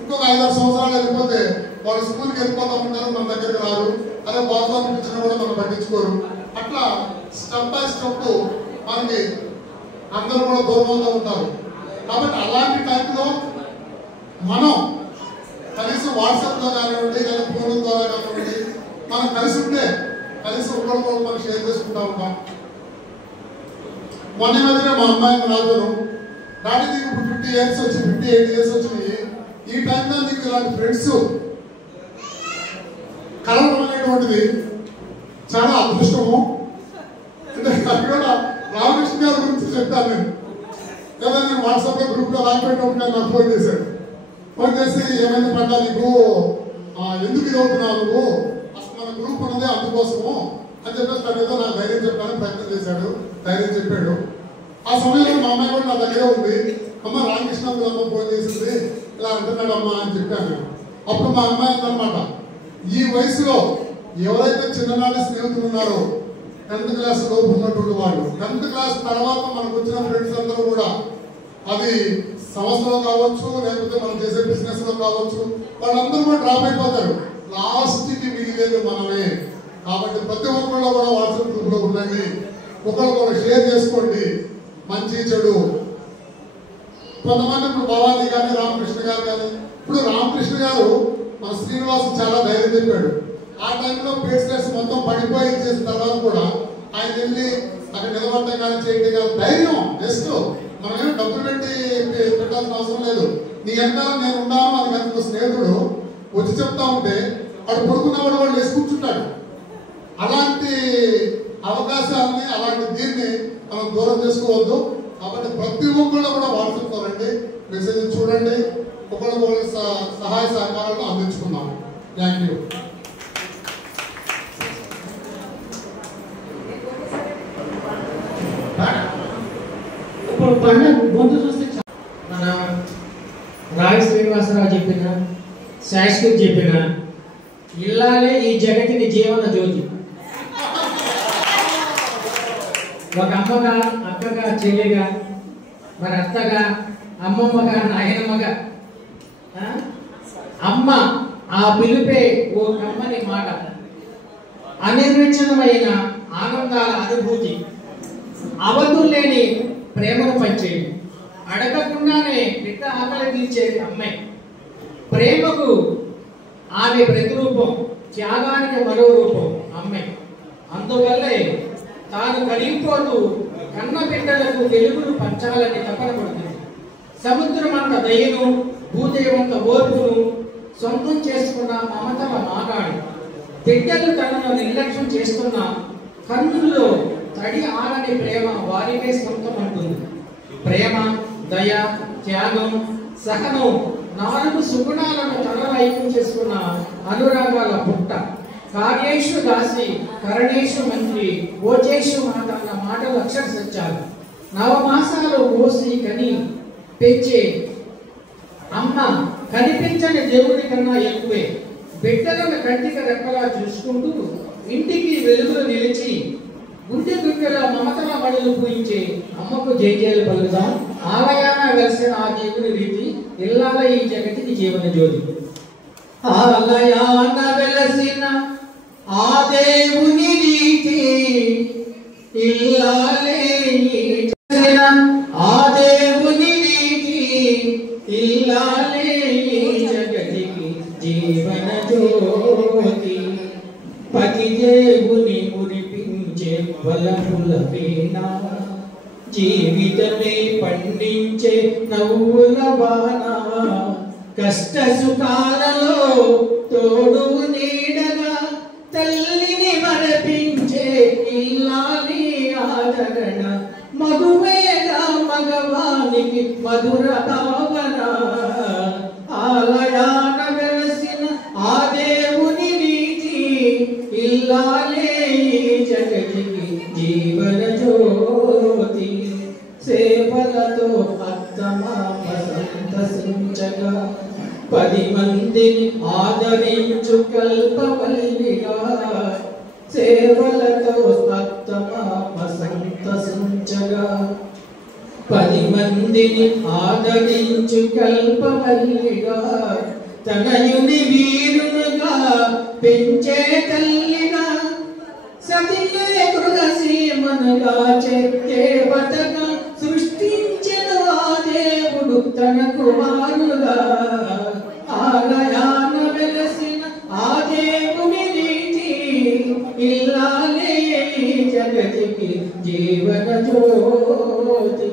ఇంకొక 5-6 సంవత్సరాలు వెళ్ళిపోతే వాళ్ళు స్కూల్కి వెళ్ళిపోతూ ఉంటారు, మన దగ్గరికి రారు. అదే బాగా అనిపించినా కూడా మనం పట్టించుకోరు. అట్లా స్టెప్ బై స్టెప్ మనకి అందరూ కూడా దూరం అవుతూ ఉంటారు. కాబట్టి అలాంటి టైంలో మనం కనీసం వాట్సాప్లో కానివ్వండి, లేదా ఫోన్ ద్వారా కానివ్వండి, మనం కలిసి ఉంటే కనీసం ఒకరికొకరు మనం షేర్ చేసుకుంటూ ఉంటాం. మొన్న మధ్యన మా అమ్మాయి రాజును దాటి నీకు 58 years వచ్చినాయి. ఈ టైంలో నీకు ఇలాంటి ఫ్రెండ్స్ కలవడం అనేటువంటిది చాలా అదృష్టము. అంటే అది కూడా రామకృష్ణ గారి గురించి చెప్తాను నేను. లేదా నేను వాట్సాప్లో గ్రూప్లో రాకపోయినప్పుడు నాకు ఫోన్ చేశాడు. ఫోన్ చేసి ఏమైంది పడ్డా నీకు, ఎందుకు ఇది అవుతున్నావు నువ్వు, అసలు మన గ్రూప్ ఉన్నదే అందుకోసము అని చెప్పేసి తను ఏదో నాకు ధైర్యం చెప్పడానికి ప్రయత్నం చేశాడు, ధైర్యం చెప్పాడు. ఆ సమయంలో మా అమ్మాయి కూడా నా దగ్గర ఉంది. అమ్మ రామకృష్ణ అమ్మ ఫోన్ చేసింది, ఇలా అంటున్నాడు అమ్మ అని చెప్పాను. అప్పుడు మా అమ్మాయి అన్నమాట, ఈ వయసులో ఎవరైతే చిన్ననాటి స్నేహితులు ఉన్నారో 10th class లోపు ఉన్నటువంటి వాళ్ళు, 10th class తర్వాత మనకు వచ్చిన ఫ్రెండ్స్ అందరూ కూడా అది సంస్థలో కావచ్చు, లేకపోతే మనం చేసే బిజినెస్ లో కావచ్చు, వాళ్ళందరూ కూడా డ్రాప్ అయిపోతారు. లాస్ట్కి మిగిలేదు మనమే. కాబట్టి ప్రతి ఒక్కరిలో కూడా వాట్సాప్ గ్రూప్ లో ఉండండి, ఒకరికొకరు షేర్ చేసుకోండి మంచి చెడు. కొంతమంది ఇప్పుడు భవానీ కానీ రామకృష్ణ గారు కానీ, ఇప్పుడు రామకృష్ణ గారు మన శ్రీనివాస్ చాలా ధైర్యం చెప్పాడు. ఆ టైంలో పేస్టర్స్ మొత్తం పడిపోయి చేసిన తర్వాత కూడా ఆయన వెళ్ళి అక్కడ నిలబడటం కానీ చేయటం కానీ ధైర్యం. జస్ట్ మనమేం డబ్బులు పెట్టి పెట్టాల్సిన అవసరం లేదు. నీ వెనకాల నేను ఉన్నాను అని కనుక స్నేహితుడు వచ్చి చెప్తా ఉంటే వాడు పడుకున్నవాడు వాళ్ళు వేసి కూర్చుంటాడు. అలాంటి అవకాశాలని, అలాంటి దీన్ని మనం దూరం చేసుకోవద్దు. కాబట్టి ప్రతి ఒక్కళ్ళు కూడా వాట్సాప్తో రండి, మెసేజ్ చూడండి, ఒకళ్ళొకళ్ళు సహాయ సహకారాలు అందించుకుందాం. Thank you. ఇప్పుడు పండుగ గొంతు చూస్తే మన రావి శ్రీనివాసరావు చెప్పిన, శాశ్వత్ చెప్పిన ఇల్లాలే ఈ జగతిని జీవన జ్యోతి. ఒక అమ్మగా, అక్కగా, చెల్లిగా, మరి అత్తగా, అమ్మమ్మగా, నాయనమ్మగా, అమ్మ ఆ పిలుపే ఓ కమ్మని మాట, అనిర్వచనమైన ఆనందాల అనుభూతి, అవధుల్లేని ప్రేమను పంచేది, అడగకుండానే బిడ్డ ఆకలి తీర్చేది అమ్మాయి. ప్రేమకు ఆమె ప్రతిరూపం, త్యాగానికి మరో రూపం అమ్మాయి. అందువల్లే తాను కరిగిపోతూ కన్న బిడ్డలకు వెలుగును పంచాలని తపన పడుతుంది. సముద్రమంత దయను, భూదేవంత ఓర్పును సొంతం చేసుకున్న మమతల మాగాడు, బిడ్డలు తనను నిర్లక్ష్యం చేస్తున్న కన్నుల్లో తడి ఆరని ప్రేమ వారికే సొంతం అంటుంది. ప్రేమ, దయ, త్యాగం, సహనం, 4 సుగుణాలను తనలో ఐక్యం చేసుకున్న అనురాగాల పుట్ట. కార్యేషు దాసి కరణేషు మంత్రి ఓచేషు మాట అన్న మాటలు అక్షర సత్యాలు. 9 మాసాలు పోసి కని పెంచే అమ్మ కనిపించని దేవుడి కన్నా ఎక్కువే. బిడ్డలను కంటికి రెప్పలా చూసుకుంటూ ఇంటికి వెలుగులు నిలిచి గుండె గుండెల మమతల మడులు పూయించే అమ్మకు జైజేలు పలుకుదాం. ఆలయాన వెలిసిన ఆ దేవుని రీతి ఇల్లాల ఈ జగతికి జీవన జ్యోతి. ఆలయాన వెలసిన ఆ దేవుని రీతి ఇల్లాలే ఆ దేవుని రీతి ఇల్లాలే జగతికి జీవన జ్యోతి. పతి దేవుని మురిపించే వలపుల వీణ జీవితమే పండించే నవ్వుల వాన. కష్ట సుఖాలలో తోడు నీడగా తల్లిని మరపించే ఇల్లాలి ఆదరణ. మగువేగా మగవానికి మధుర భావన. ఆలయాన వెలసిన ఆ దేవుని రీతి ఇల్లాలే జగతికి జీవన జ్యోతి. సేవలతో అత్తమామ సంతసించగా 10 మందిని ఆదరించు కల్పవల్లిగా. సేవలతో అత్తమామ సంతసించగా 10 మందిని ఆదరించు కల్పవల్లిగా. తనయుని వీరునుగా పెంచే తల్లిగా సతియే గృహసీమనుగా దేవతగా సృష్టించిన ఆ దేవుడు తన కుమారుగా. ఆలయాన వెలసిన ఆ దేవుని రీతి ఇల్లాలే జగతికి జీవన జ్యోతి.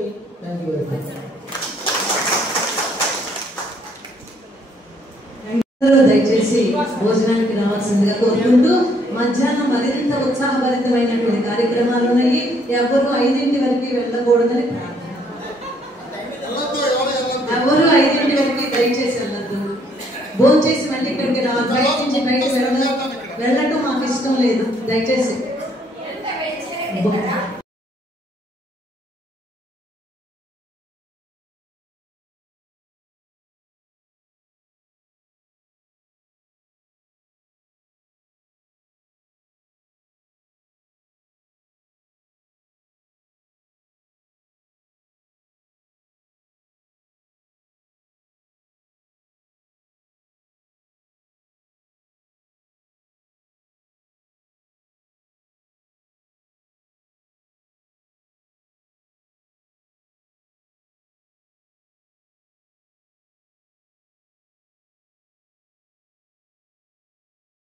దయచేసి భోజనానికి రావాల్సిందిగా కోరుకుంటూ మధ్యాహ్నం మరింత ఉత్సాహభరితమైనటువంటి కార్యక్రమాలు ఉన్నాయి. ఎవరు 5 వరకు వెళ్ళకూడదని ప్రార్థన. ఎవరు 5 వరకు దయచేసి వెళ్ళద్దు. భోజనం చేసి మళ్ళీ ఇక్కడికి రావాలి. బయట నుంచి బయట వెళ్ళడం మాకు ఇష్టం లేదు. దయచేసి